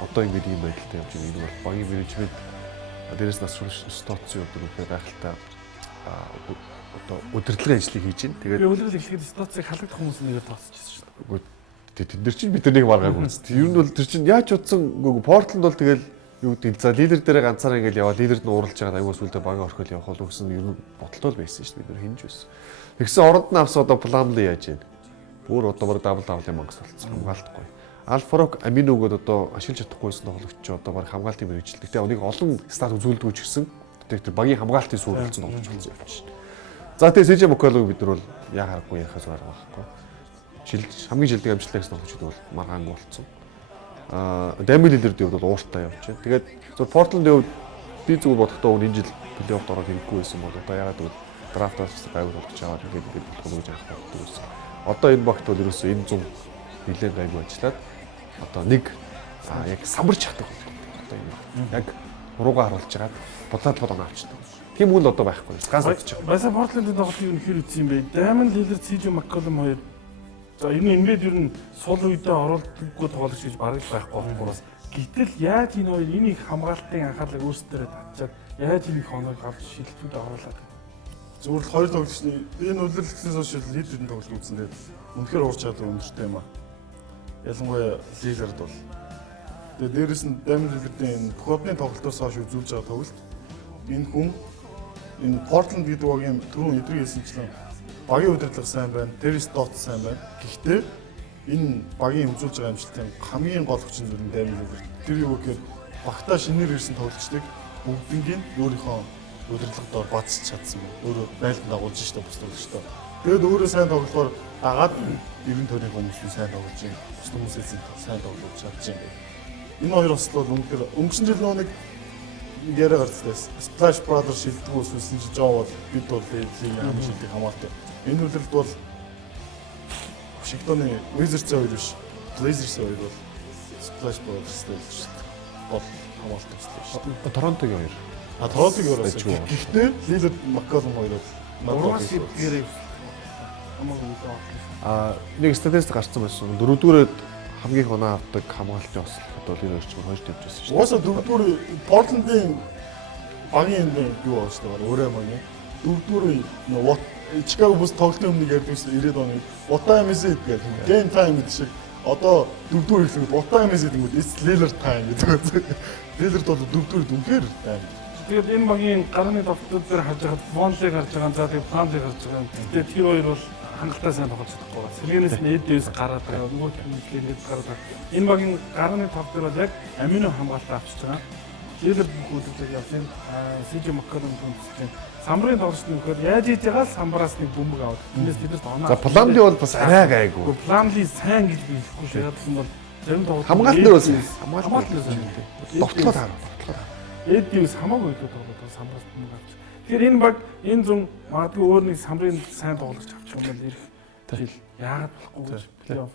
Одоо ингэж ийм байдалтай явж байгаа. Энэ бол багийн менежмент дээрээс нас статусын өдрүүгээр гайхалтай одоо удирдлагын ажлыг хийж байна. Тэгээд би үлрэл эхлэхэд статусыг халагдах хүмүүс нэгээр тооцчихсон шүү дээ. Тэд нар чинь бид нарыг маргаагүй. Ер нь бол тэр чинь яаж утсан Портланд бол тэгэл юу гэдэг за лидер дээрээ ганцаараа ингээл яваад лидерд нь уралж байгаа аюул сүлдээ багийн орхиол явах бол гэсэн ер нь боталтой байсан шүү дээ. Бид нар хинж байсан. Тэгсэн оронд нь авсан одоо Plumlee яаж байна? Бүр одоо баг дабл мангас болсон хамгаалтгүй. Алфрок Аминогод одоо ашиглаж чадахгүйсэн тоглогч одоо баг хамгаалтын мэрэгжил. Гэтэ онийг олон стат үзүүлдэггүй ч гэсэн тэр багийн хамгаалтын суурь болсон тоглож болсон явж байна. За тэгээ CJ McCollum бид нар бол яа харахгүй яхаас гарах байхгүй. Хамгийн жилдэг амжилттай гэсэн тоглогчд бол маргаангүй болсон. Damian Lillard-ийн хувьд бол ууртай явж байна. Тэгээд зөв Portland-ийн хувьд би зүгээр бодохдоо энэ жил плей-офф ороод хэрэггүй байсан бол одоо яагаад гэвэл драфтаас гайгүй болж байгаа тэгээд болох гэж боддог байсан. Одоо энэ багт бол ерөөсөө энэ 100 нэлээд гайгүй ажиллаад одоо нэг яг самарч чадах одоо энэ яг уруугаа харуулж жагаад будлаад бодоо авчихдаг. Тийм үйл одоо байхгүй. Ганц бодож байгаа. Баса Portland-ийн тоглолтыг нь хэр үзсэн юм бэ? Damian Lillard, CJ McCollum хоёр за энэ Embiid ер нь сул үедээ оруулдаггүй тоглож гэж бараг байхгүй болохоос гэтэл яаж энэ хоёр энийг хамгаалтын анхаарлыг өөрсдөө татчаад яаж энийг хоног авч шилжүүлээд оруулаад Зүгээр л хоёр тоглогчны энэ үлрэлтснээс хойш лидерийн тоглолт үзсэн дээр үнэхээр ур чадвар өндөртэй юм аа. Ялангуяа Lillard бол. Тэгээ дээрэс нь Damian Lillard-ийн Богодны тоглолтоос хойш үзүүлж байгаа тоглолт энэ хүн энэ Portland гэдэг багийн түрүүн эдрийг хэлсэнчлэн багийн удирдлага сайн байна, Terry Stotts сайн байна. Гэхдээ энэ багийн үзүүлж байгаа амжилтын хамгийн гол хүчин зүйл нь Damian Lillard. Тэр юу гэхээр багтаа шинээр ирсэн тоглогчдыг бүгднийг өөрийнхөө удирдлагадоор бацж чадсан байна. Өөрөө байлдан дагуулж штэ бус тоглогчтой. Тэгэд өөрөө сайн тоглохоор дагаад 90 төрлийн хүмүүс сайн тоглож байна. Бус хүмүүсээс сайн тоглож чадж байна. Энэ хоёр бас бол үнэхээр өнгөрсөн жил нэг яриа гарцтай Splash Brothers шилдэг үсвсэн чи Жоо бол бид бол лигийн хамгийн шилдэг хамгаалтай. Энэ үлрэлт бол Вашингтоны Wizards-ийн хоёр биш, Blazers-ийн хоёр бол Splash Brothers-тэй бол хамгаалтай шүү дээ. Торонтогийн хоёр. Торонтогийн хоёр. Гэхдээ Lillard, McCollum хоёр бол Урмаас гэрээ нэг статистик гарсан байсан. Дөрөвдүгээрээ хамгийн их оноо авдаг хамгаалтын ослолт бол энэ орчмоор хойш тавьж байсан шүү дээ. Уусаа дөрөвдүгээр Portland-ийн багийн юу байна шүү дээ. Өөрөө маань дөрөвдүгээр Chicago Bulls тоглолтын өмнө ярьдагс 90-ад оны what time is it гэдэг. Game time гэдэг шиг одоо дөрөвдүгээр хэлэхэд what time is it гэдэг it's Lillard time гэдэг. Lillard бол дөрөвдүгээр дүнхээр time. тэгээд энэ багийн гарны давтал дээр харж байгаа Vonley гарч байгаа, за тэгээд Plumlee гарч байгаа. Тэгээд тэр хоёр бол хангалттай сайн тоглож чадахгүй. Сэргэнээс нь эдээс гараад байгаа. Нөгөө хэмжээнд гараад байгаа. Энэ багийн гарны давтал дээр бол яг амино хамгаалалтаа авчиж байгаа. Lillard бүх үйлдэл явсан. CJ McCollum түнцсэн. Самрын тоглолтын нөхөр яаж хийж байгаа л самбараас нэг бөмбөг аваад. Энэс тэдэрт оноо. За Plumlee бол бас арай гайгүй. Plumlee сайн гэж би хэлэхгүй шүү. Яг нь бол зарим тоглолт Хамгаалт дээр бас хамгаалт дээр сайн. Тоглолт хараа. Эдгээс хамаагүй илүү тоглоод самбараас бөмбөг авч. Тэгэхээр энэ баг энэ зүүн магадгүй өөр нэг самрын сайн тоглогч авчих юм бол ирэх жил яагаад болохгүй гэж плей-офф.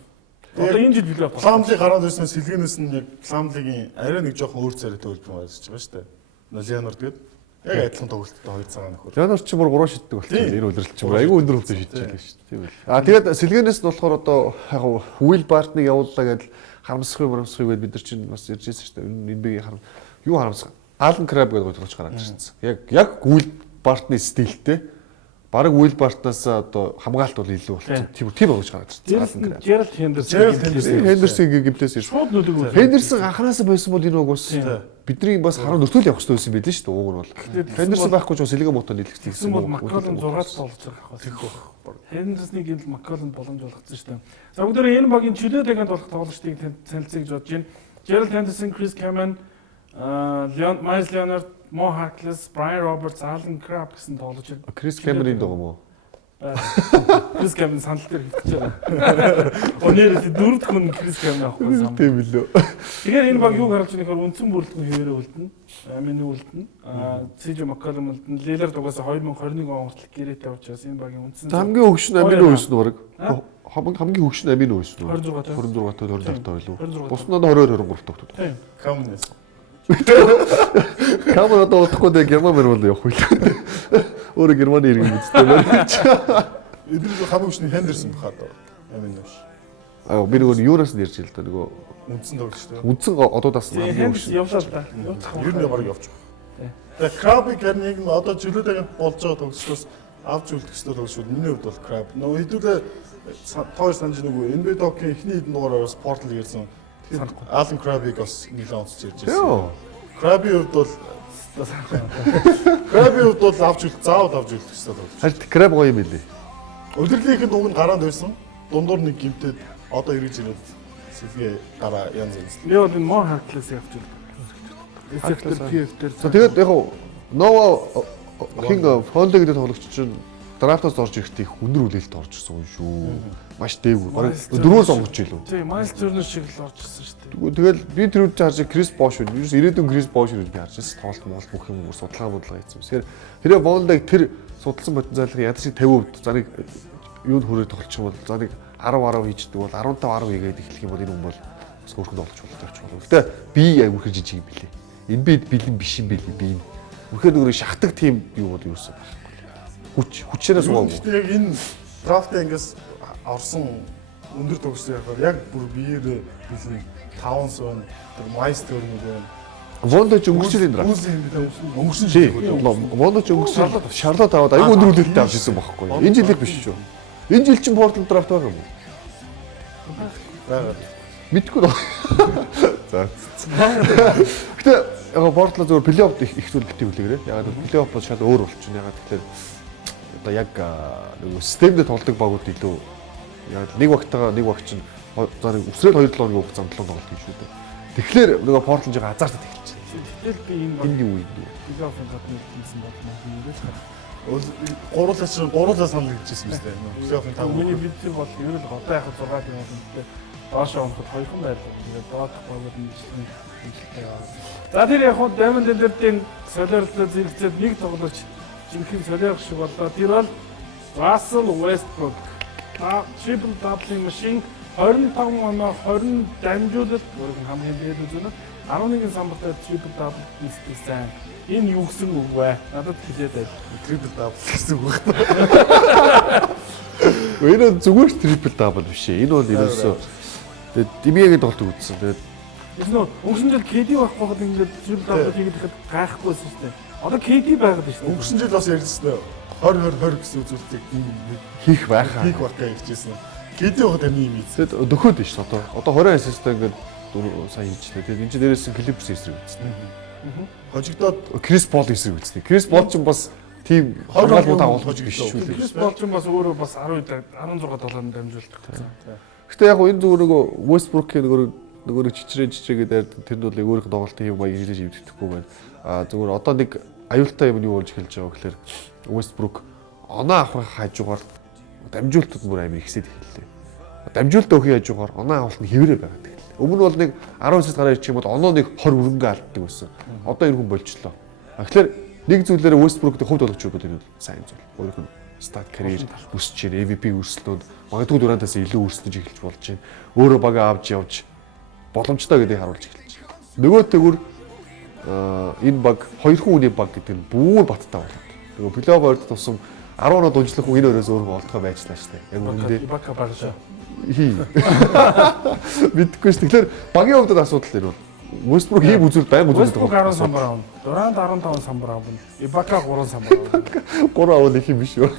Одоо энэ жил плей-офф. Plumlee гараад ирсэн сэлгэнээс нь яг Plumlee-гийн арай нэг жоохон өөр царайтай хөлбөр гарч байгаа шүү дээ. Leonard гээд яг адилхан тоглолттой хоёр цагаан нөхөр. Leonard ч бүр 3 шиддэг болчихсон. Энэ үлрэлт ч айгүй өндөр хөвтэй шидэж байгаа шүү дээ. Тийм үү. Тэгээд сэлгэнээс нь болохоор одоо яг Will Barton-ыг явууллаа гэдэл харамсахгүй гэдэл бид нар чинь бас ярьж байсан шүү дээ. Энэ бигийн юу харамсах Alan Crabb гэдэг тоглож гараад ирсэн. Яг Will Barton-ы стилтэй. Бараг Will Barton-аас одоо хамгаалт бол илүү болчихсон. Тийм болгож гараад ирсэн. Gerald Henderson Henderson гимплээс шууд нөлөөгөө. Henderson анханасаа байсан бол энэ уг бас бидний бас хараа нөртөл явах хэрэгтэй байсан байлээ шүү дээ. Ууг нь бол. Хендерсон байхгүй ч бас Элига Мотон нийлэгдсэн. Тэгсэн бол Макколон 6-аас болж байгаа хаа. Тэгэх баг. Хендерсны гинл Макколонд боломж олгоцсон шүү дээ. За бүгдээ энэ багийн чөлөө даганд болох тоглогчдыг танилцъя гэж бодож байна. Gerald Henderson, Chris Kaman, Miles Leonard, Mo Harkless, Brian Roberts, Alan Crabb гэсэн тоглож байна. Крис Камерын дуу юм уу? Крис Камен санал дээр хэвтэж байгаа. Өнөөдөр дөрөвд хүн Крис Камен авахгүй сам. Тийм билүү. Тэгэхээр энэ баг юу гарч байгаа нөхөр үндсэн бүрэлдэхүүн хэвээрээ үлдэнэ. Амины үлдэнэ. CJ McCollum үлдэнэ. Lillard угаасаа 2021 он хүртэл гэрээтэй учраас энэ багийн үндсэн Хамгийн хөгшин амины үйсэн баг. Хамгийн хөгшин амины үйсэн. 26 26 байлуу. Буснаад 22 23 тогтод. Тийм. Камнес. Камер одоо удахгүй дээ Герман мөр бол явах байлаа. Өөрөө Германы иргэн үзтэй байна. Эдгээр хамгийн хүчний Хендерсон бахад амин биш. Би нөгөө юунаас нь ярьж л да нөгөө Үндсэн тоглогч дээ. үндсэн одоодаас нь хамгийн Хендерс хөгшин. явлаа л да. Ер нь баг явчих. Тэгээ Крабыг хэрнийг одоо чөлөөтэйг болж байгаа тоглогчдоос авч үлдэх ёстой тоглогч шүү. Миний хувьд бол Краб. Нөгөө хэдүүлээ тоор санаж нөгөө NBA Talk-ийн эхний хэдэн дугаараар Portal гэсэн Alan Crabbe-ийг бас нэлээд онцлж ярьж байсан. Crabbe-ийн хувьд бол Crabbe-ийн хувьд бол авч үлдэх, заавал авч үлдэх ёстой тоглогч. Харин Краб гоё юм билий. Өдөрлийнхэн дуг нь гараанд байсан. Дундуур нэг гимтэд одоо эргэж ирээд сэлгээ гараа янз янз. Би бол энэ Mo Harkless-ийг авч үлдээ. Эсэхтэр PF дээр. За тэгээд яг Нова хин Фоллиг гэдэг тоглогч чинь драфтаас орж ирэхдээ их өндөр үлээлт орж ирсэн юм шүү. Маш дээгүүр. Бараг 4-өөс онгоч илүү. Тийм, Miles Turner шиг л орж ирсэн шүү дээ. Тэгэл би тэр үед харж Крис Бош үү. Ерөөс ирээдүйн Крис Бош үү би харж байсан. Тоглолт бүх юм бүр судалгаа хийсэн. Тэгэхээр тэрээ Волдаг тэр судалсан потенциалын ядаж шиг 50% за нэг юунд хүрээ тоглож юм бол за нэг 10 хийждэг бол 15 10 хийгээд эхлэх юм бол энэ хүн бол бас өөрхөн тоглож болдог ч болно. Гэтэ би айгүйхэр жижиг юм билээ. Энэ бид бэлэн биш юм билээ би. Үнэхээр нөгөө шахдаг тим юу бол юусэн байна. Хүчээрээ суугаад. Гэхдээ яг энэ драфтаа ингээс орсон өндөр төгсөөр яг бүр биеэрээ бэлэн 500 тэр майстер нөгөө Вондоч өнгөрчлийн драфт. Өнгөрсөн жил. Вондоч өнгөрсөн Шарлот аваад аюу өндөр үлээлттэй авч ирсэн байхгүй юу? Энэ жилээр биш шүү. Энэ жил чинь Portland драфт байгаа юм уу? Байгаа. Мэдгүй байна. За. Гэтэ яг Portland зөвхөн плей-офф их зүйлтэй үлээгээрээ. Яг плей-офф бол шал өөр болчихно. Яг тэгэхээр одоо яг нөгөө системд тоглодог багууд илүү яг нэг багтаага нэг багч нь за нэг өсрөл 2-7 хоногийн хугацаанд тоглолт хийж шүү дээ. Тэгэхээр нөгөө Portland жоо азартаад эхэлчихсэн. Тэгэл би энэ Энэ юу юм бэ? плей-оффын гадна хэлсэн болно юм уу? Гурлаа санал гэжсэн юм байна. Плей-оффын тав. Миний бидний бол ер нь одоо яг 6 тийм болно. Доошоо оноход 2хан байлаа. Тэгээд доодох багууд нь хэмжлээ яваа. За тэр яг хуу Damon Lillard-ийн солиорлоо зэрэгцээд нэг тоглож жинхэнэ солиорох шиг боллоо. Тэр бол Russell Westbrook. Triple double машин 25 оноо 20 дамжуулалт бүрэн хамгийн дээд үзэнэ. 11 самбартай triple double хийсэн. Энэ юу гэсэн үг вэ? Надад хэлээд байл. Triple double гэсэн үг. Энэ зүгээр triple double биш ээ. Энэ бол ерөөсөө тэгээд Димиагийн тоглолт үзсэн. Тэгээд энэ өнгөрсөн жил KD байхгүй хад ингээд triple double хийгээд гайхахгүйсэн шүү дээ. Одоо KD байгаад шүү дээ. Өнгөрсөн жил бас ярьжсэн. 20 гэсэн үзүүлэлтийг хийх байхаа. хийх байхаа ярьжсэн. KD байгаад амин юм ийз. Тэгээд дөхөөд биш одоо 20 ассисттай ингээд сайн хийчихлээ. Тэгээд энэ ч дээрээс нь Clippers эсрэг үзсэн. Хожигдоод Крис Пол эсрэг үзсэн. Крис Пол ч бас тийм хамгаалалтаа авах биш шүү дээ. Крис Пол ч бас өөрөө бас 16 долларын дамжуулдаг. Гэтэ яг энэ зүгээр нөгөө Westbrook-ийн нөгөө чичрээгээд ярьдаг тэр нь бол өөрийнх нь тоглолтын юм баяр хийж ивдэхгүй байна. Зүгээр одоо нэг аюултай юм юу болж эхэлж байгаа гэхээр Westbrook оноо авах хажуугаар дамжуултууд бүр амир ихсээд эхэллээ. Дамжуултаа өгөх хажуугаар оноо авалт нь хэврээ байгаад эхэллээ. Өмнө бол нэг 19-с гараа ирчих юм бол оноо нэг 20 өрөнгө алддаг байсан. Одоо энэ хүн болчихлоо. Тэгэхээр нэг зүйлээр Westbrook-ийн хувьд болгочихвол энэ сайн зүйл. Өөрийнх нь стат карьер өсөж чинь MVP өрсөлдөөд магадгүй дураантаас илүү өрсөлдөж эхэлж болж байна. Өөрөө бага авч явж боломжтой гэдгийг харуулж эхэлж байна. Нөгөө тэгүр энэ баг хоёр хүн үний баг гэдэг нь бүр баттай болоод. Нөгөө плей-офф орд тусам 10 оноо дунжлах хүн энэ өрөөс өөрөө олдгоо байжлаа шүү дээ. Яг үнэндээ Бака багшаа. Хий. Мэдгүй шүү. Тэгэхээр багийн хувьд асуудал энэ бол Westbrook хийм үзүүл байнг үзүүлдэг. Westbrook 10 самбар авна. Durant 15 самбар авна. Ibaka 3 самбар авна. 3 авах их юм биш үү?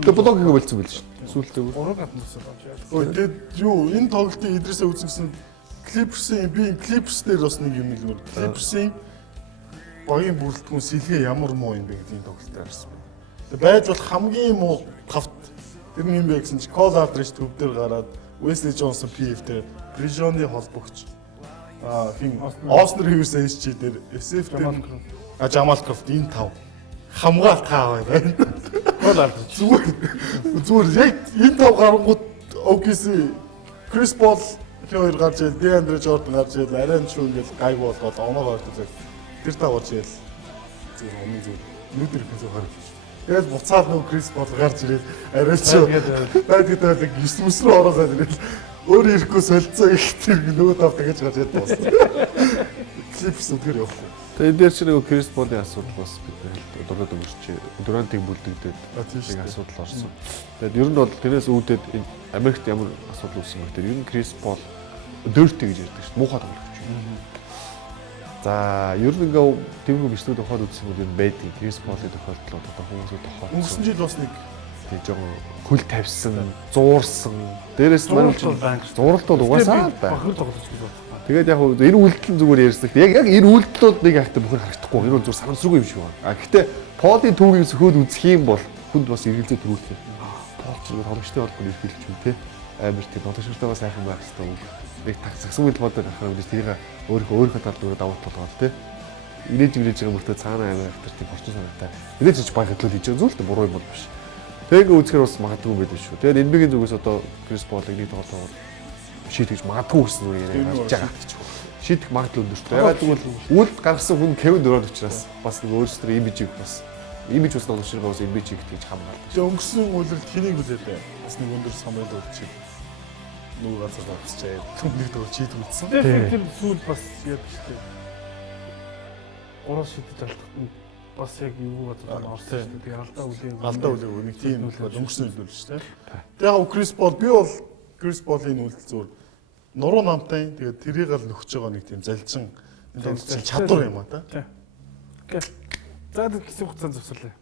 Тэгээ блок хийгээ болцсон байл шүү. Сүүлдээ 3 гаднаас авч яаж. тэгээд юу энэ тоглолтын идрээсээ үзсэн Clippers-ийн би Clippers дээр бас нэг юм нэлмэр. Clippers-ийн багийн бүрэлдэхүүн сэлгээ ямар муу юм бэ гэдгийг тоглолтоор харсан байна. Тэгээ байж бол хамгийн муу тавт тэр нь юм бэ гэсэн чи Cole Aldridge төв дээр гараад Wesley Johnson PF дээр Bridgoni холбогч хин Austin Rivers SG дээр SF дээр Jamal Crawford энэ тав хамгаалт хаа байна. Cole Aldridge зүгээр яг энэ тав гарангууд OKC Chris Paul хоёр гарч ил DeAndre Jordan гарч ил арай шүү ингээл гайг болоод оноогоор тэр тав орж ил зүгээр өмнө зүгээр нүдэр ихэнх гарч. Тэгээд буцаад нөгөө Chris Paul гарч ирээд арай ч байдаг 9 рүү ороосаа ирэл өөр ирэхгүй солилцоо их тэр нөгөө тав тэгэж гарч яд дуусна. Clips үгээр явахгүй. Тэгээд дээр чинь нөгөө Chris Paul-ийн асуудал бас бид дураад өнгөрч Durant-ыг бүлдэгдээд нэг асуудал орсон. Тэгээд ер нь бол тэрнээс үүдээд Америкт ямар асуудал үүссэн бэ гэхээр ер нь Chris Paul dirty гэж ярьдаг шүү. Муухай тоглогч. За ер нь ингээ тэрхүү бичлэг тохиол үзсэн бол ер нь байдаг. Chris Paul-ийн тохиолдол одоо хүмүүсүүд тохиолдсон. Өнгөрсөн жил бас нэг тэг жоохон хөл тавьсан, зуурсан. Дээрээс маань зуралт бол угаасаа бахар тоглож гэж байна. Тэгээд яг энэ үйлдэл зүгээр ярьсан. Яг энэ үйлдэл бол нэг ахтай бөхөр харагдахгүй. Энэ бол зүгээр санамсаргүй юм шиг байна. А гэхдээ Полын түүхийг зөвхөн үзэх юм бол хүнд бас эргэлзээ төрүүлэх юм. Пол ч тоглогчтой холбооны эрхлэгч юм те. Амар тийм тоглогчтой бас сайхан байх хэрэгтэй. Нэг загсан үйл бодол гарах юм. Тэрийг өөрийнхөө талд өөрөө давуу тал болгоод те. Инээж байгаа мөртөө цаана амар ахтар тийм орчин санаатай. Инээж ч баг хөдлөл хийж байгаа зүйл дээ буруу юм бол биш. Тэгээ үзэхэр бас магадгүй байдаг шүү. Тэгээд NBA-ийн зүгээс одоо Chris Paul-ыг нэг тоглоом шийтгэж магадгүй гэсэн үг ярьж байгаа. Шийдэх магадлал өндөртэй. Ягаад гэвэл үл гаргасан хүн Kevin Durant учраас бас нэг өөрсдөө имижийг бас имиж бас нөлөөлж бас имижийг тэгж хамгаалдаг. Тэгээ өнгөрсөн үйлрэлт хэнийг үзээд бас нэг өндөр самбал өгч нөгөө газар авчижээ. Түннийг дөр шийдэх үзсэн. Тэр сүүл бас яд штэ. Орос шийдэж алдсан. Бас яг юу газар орсон. Тэгээ алдаа үлийн нэг тийм өнгөрсөн үйлрэл шүү дээ. Тэгээ яг Chris Paul би бол Chris Paul-ийн үйлдэл зүгээр нуруу намтай. Тэгээд тэрийг л нөхөж байгаа нэг тийм залжин чадвар юм а та. Тийм. Окей. За тэр хэсэг хугацаанд зөвсөрлөө.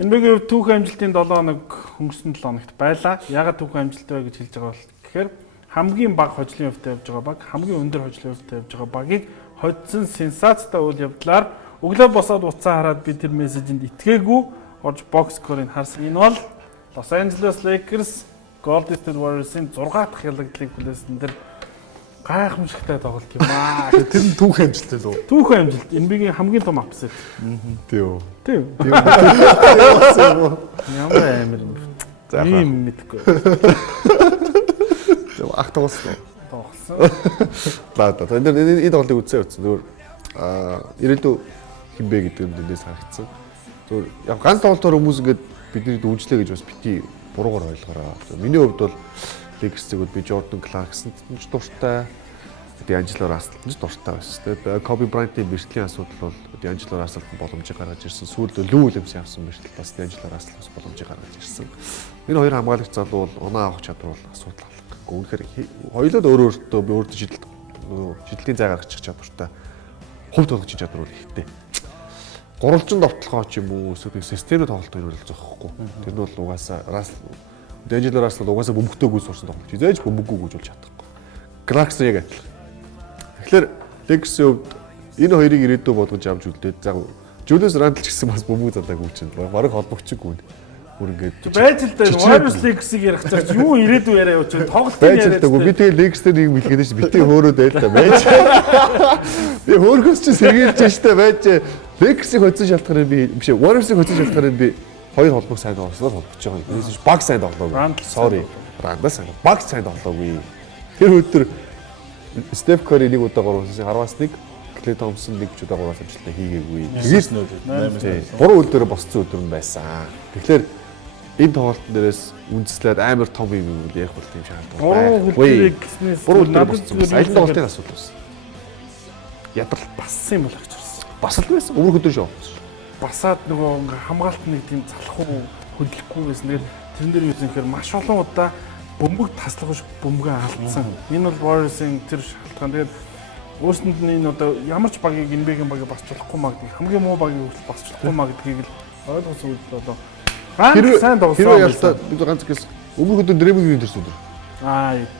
NBA-ийн түүхэн амжилтын 7 хоног өнгөрсөн 7 хоногт байлаа. Ягаад түүхэн амжилттай вэ гэж хэлж байгаа бол гэхээр хамгийн бага хожлын хувьд явж байгаа баг, хамгийн өндөр хожлын хувьд явж байгаа багийг хоцсон сенсацтай үйл явдлаар өглөө босоод уцаа хараад би тэр мессежинд итгээгүй орж бокс скорыг харсан. Энэ бол Los Angeles Lakers Golden State Warriors-ийн 6 дахь ялагдлыг хүлээсэн тэр гайхамшигтай тоглолт юм аа. Тэр нь түүхэн амжилттай л үү? Түүхэн амжилт. NBA-ийн хамгийн том апсет. Тийм. Тийм. Ямар амир юм. Ийм мэдгүй. Ах тоглосон. Тоглосон. За энэ тоглолтыг үзсэн үзсэн. Зүгээр ирээдүй хинбэ гэдэг юм дэндээс харагдсан. Зүгээр яг ганц тоглолтоор хүмүүс ингээд бидний дүүжлээ гэж бас бити буруугаар ойлгоорой. Миний хувьд бол Lakers-ийг би Jordan Clarkson ч дуртай. D'Angelo Russell ч дуртай байсан. Тэгээд Kobe Bryant-ийн бэртлийн асуудал бол D'Angelo Russell боломжийг гаргаж ирсэн. Сүүлд Lou Williams явсан бэртэл бас D'Angelo Russell бас боломжийг гаргаж ирсэн. Энэ хоёр хамгаалагч залуу бол оноо авах чадвар бол асуудал алга. Үнэхээр хоёулаа өөртөө би өөртөө шийдлийн зай гаргачих чадвартай. Хувь тоглогчийн чадвар бол ихтэй. Гурвалжин довтлохоо ч юм уу эсвэл системийн тоглолт хоёр бол зохихгүй. Тэр нь бол угаасаа D'Angelo Russell угаасаа бөмбөгтөөгүй сурсан тоглогч. Зээж бөмбөггүй гэж болж чадахгүй. Clarkson яг адилхан. Тэгэхээр Lakers-ийн хувьд энэ хоёрыг ирээдүй болгож авч үлдээд за Julius Randle ч гэсэн бас бөмбөг задаагүй чинь. Бараг холбогчгүй. Бүр ингээд байж л дээ Warriors Lakers-ийг ярих гэж юу ирээдүй яриа явууч тоглолтын яриа. Би тэгээ Lakers-ийг нэг бэлгээд ш битээ хөөрөөд байл та байж. Би хөөргөс чи сэргийлж штэ байж. Lakers-ийг хоцсон шалтгаанаар би биш Warriors-ийг хоцсон шалтгаанаар би хоёр холбог сайн тоглосноор холбогч байгаа. Тэрээс баг сайн тоглоогүй. Sorry. Randle сайн. Баг сайн тоглоогүй. Тэр өдөр Steph Curry нэг удаа гуравсан 10-аас 1 Klay Thompson нэг ч удаа гуравс амжилттай хийгээгүй. Тэгээд 3 өдөр босцсон өдөр нь байсан. Тэгэхээр энэ тоглолтын дээрээс үндэслээд амар том юм ярих бол тийм шаардлага байна. Буруу өдөр босцсон. Аль тоглолтын асуудал байсан. Ядрал бассан юм бол гэж байна. Басал байсан. Өмнөх өдөр шоо. Басаад нөгөө ингээ хамгаалт нэг тийм залхуу хөдлөхгүй байсан. Тэгээд тэрэн дээр юу гэхээр маш олон удаа бөмбөг таслах бөмбөгөө алдсан. Энэ бол Warriors-ийн тэр шалтгаан. Тэгээд өөрсөнд нь энэ одоо ямар ч багийг NBA-ийн багийг басч болохгүй маа гэдэг хамгийн муу багийг басч болохгүй маа гэдгийг л ойлгосон үед одоо Рант сайн тоглосон. Хэрвээ ялтаа бид ганц гэс өмнөх өдөр Дрэмигийн төрсөн өдөр.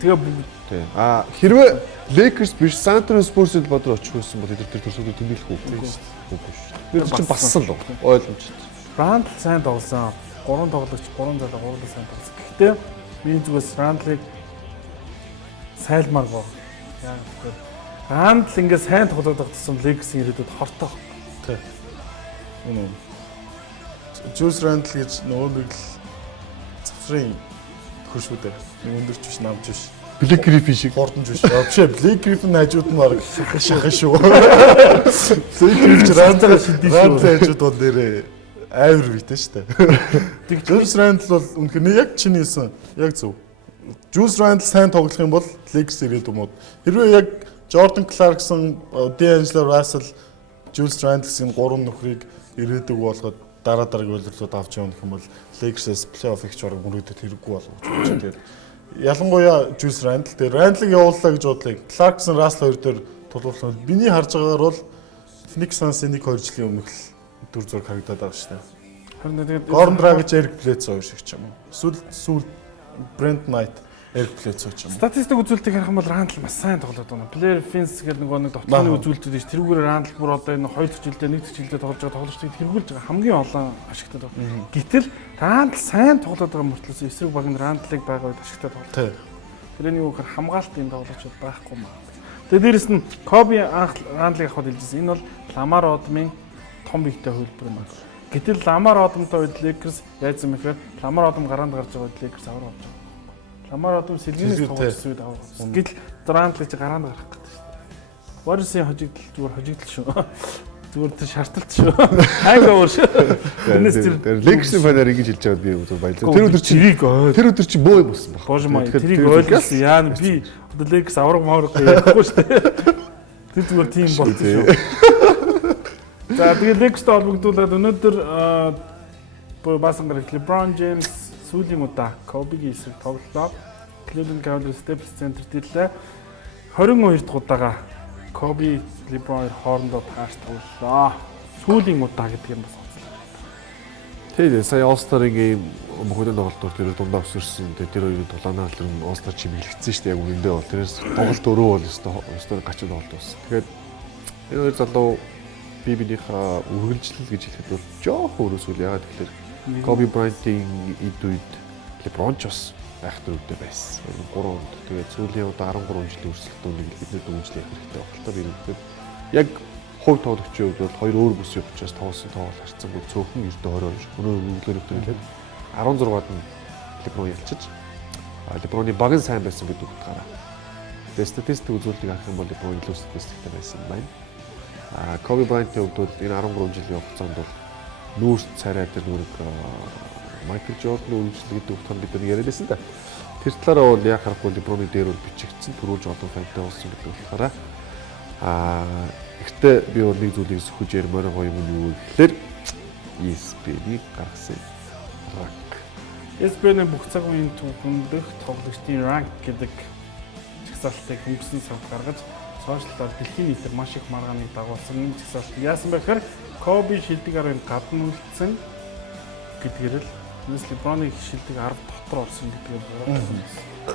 Тэгээ Тий. Хэрвээ Lakers биш San Antonio Spurs-д бодроо очих байсан бол эдгээр төрсөд тэмдэглэх үү? Үгүй шүү. Тэр чинь бассан л ойлгомжтой. Рант сайн тоглосон. 3 тоглогч 3 залуу 3 сайн тоглосон. Гэхдээ миний зүгээс Рантлыг сайлмаар гоо. Яг тэгэхээр Рандл ингээд сайн тоглоод байгаа гэсэн Lakers-ийн ирээдүйд хортой. Тий. Үнэн. Julius Randle гэж нөгөө нэг л завсрын хөршүүдээ өндөрч биш намж биш. Black Griffin шиг Хордонж биш. Вообще Black Griffin хажууд нь баг шахах шүү. Black Griffin Randle хажууд бол нэрээ авир битэй шүү дээ. Julius Randle бол үнэхээр яг чиний хэлсэн яг зөв. Julius Randle сайн тоглох юм бол Lakers ирээдүйд мод. Хэрвээ яг Jordan Clarkson, D'Angelo Russell, Julius Randle-ийн 3 нөхрийг ирээдүйг болгоод дараа үйлрэлүүд авч явах юм бол Lakers-ээс плей-офф их чорог мөрөдөд хэрэггүй болгож байна. Тэгээд ялангуяа Julius Randle дээр Randle-ыг явууллаа гэж бодлоо. Clarkson, Russell хоёр дээр тулгуурлал. Биний харж байгаагаар бол Phoenix Suns-ийн 1-2 жилийн өмнөх л дүр зураг харагдаад байгаа шүү дээ. Харин тэгээд Gordon Dragic, Eric Bledsoe хоёр шиг ч юм уу. Сүүл Brent Knight, Eric Bledsoe ч юм уу. Статистик үзүүлэлтийг харах юм бол Randle маш сайн тоглоод байна. Player Fins гэдэг нэг дотоодны үзүүлэлтүүд иш тэрүүгээр Randle бүр одоо энэ 2 дахь жилдээ 1 дахь жилдээ тоглож байгаа тоглогчдыг хэрэгүүлж байгаа хамгийн олон ашигтай байна. Гэтэл Randle сайн тоглоод байгаа мөртлөөс эсрэг баг нь Randle-ыг байгаа үед ашигтай тоглож байна. Тэрний юу гэхээр хамгаалтын тоглогчд байхгүй маа. Тэгээд дээрэс нь Kobe анх Randle-ыг авахд хэлжсэн. Энэ бол Lamar Odom-ийн том биетэй хөлбөр юм байна. Гэтэл Lamar Odom-той үед Lakers яаж юм гэхээр Lamar Odom гараанд гарч байгаа үед Lakers авраг болж байгаа. Lamar Odom сэлгэнээс тоглосон үед авраг. Гэтэл Randle ч гараанд гарах гэдэг шүү дээ. Warriors-ийн хожигдол шүү. Зүгээр тэр шаардлагатай шүү. Хайгаа өөр шүү. Тэрнээс тэр Lakers-ийн фанаар ингэж хэлж байгаад би баярлалаа. Тэр өдөр чи боо юм болсон баг. Божмаа тэрийг ойлгосон. Яа би одоо Lakers авраг мавраг ярихгүй шүү дээ. Тэр зүгээр тийм болсон шүү. За тэгээд Lakers-тэй холбогдуулаад өнөөдөр баасан гараг LeBron James сүүлийн удаа Kobe-гийн эсрэг тоглолоо. Cleveland Cavaliers Staples Center дэрлээ. 22 дахь удаага Kobe, LeBron хоорондоо тааш тоглолоо. Сүүлийн удаа гэдэг юм бас онцлог. Тэгээд сая All-Star-ийн гейм мөхөдөн тоглолтоор тэр дундаа өсөрсөн. Тэгээд тэр хоёрын тулаанаар тэр All-Star чимэглэгдсэн шүү дээ. Яг үнэндээ бол тэрээс тоглолт өөрөө бол өстой гачид тоглолт болсон. Тэгээд энэ хоёр залуу бибинийхээ үргэлжлэл гэж хэлэхэд бол жоох өөрөөсгөл яагаад гэхээр Kobe Bryant-ийн эд үед LeBron ч бас айхтар үедээ байсан. 3 онд тэгээд сүүлийн удаа 13 жилийн өрсөлдөөн бид нэр дүнжлэх хэрэгтэй болтой бирэд. Яг хувь тоглогчийн хувьд бол хоёр өөр бүсийн учраас тоглосон тоглолт харцсан бол цөөхөн ердөө 20 өнөө өглөөр өдрөлээд 16-ад нь LeBron ялчиж LeBron-ы баг нь сайн байсан гэдэг утгаараа. Тэгээд статистик үзүүлэлтийг харах юм бол LeBron илүү статистиктэй байсан байна. Kobe Bryant-ийн хувьд бол энэ 13 жилийн хугацаанд бол нүүрс царай дээр нүрэг Michael Jordan үргэлжлэл гэдэг утгаар бид нар яриад байсан да. Тэр талаараа бол яг харахгүй LeBron-ы дээр бол бичигдсэн төрүүлж олон фантай болсон гэдэг утгаараа ихтэй би бол нэг зүйлийг зөвхөж ярмаар гоё юм юу гэхээр ESPN-ийг гаргасан ранк. ESPN-ийн бүх цаг үеийн түүхэндх тоглогчдын ранк гэдэг жагсаалтыг хөнгөсөн сард гаргаж сошиалаар дэлхийн нийтээр маш их маргааныг дагуулсан энэ жагсаалт яасан бэ гэхээр Kobe шилдэг 10-ын гадна үлдсэн гэдгээр л LeBron-ыг шилдэг 10 дотор орсон гэдгээр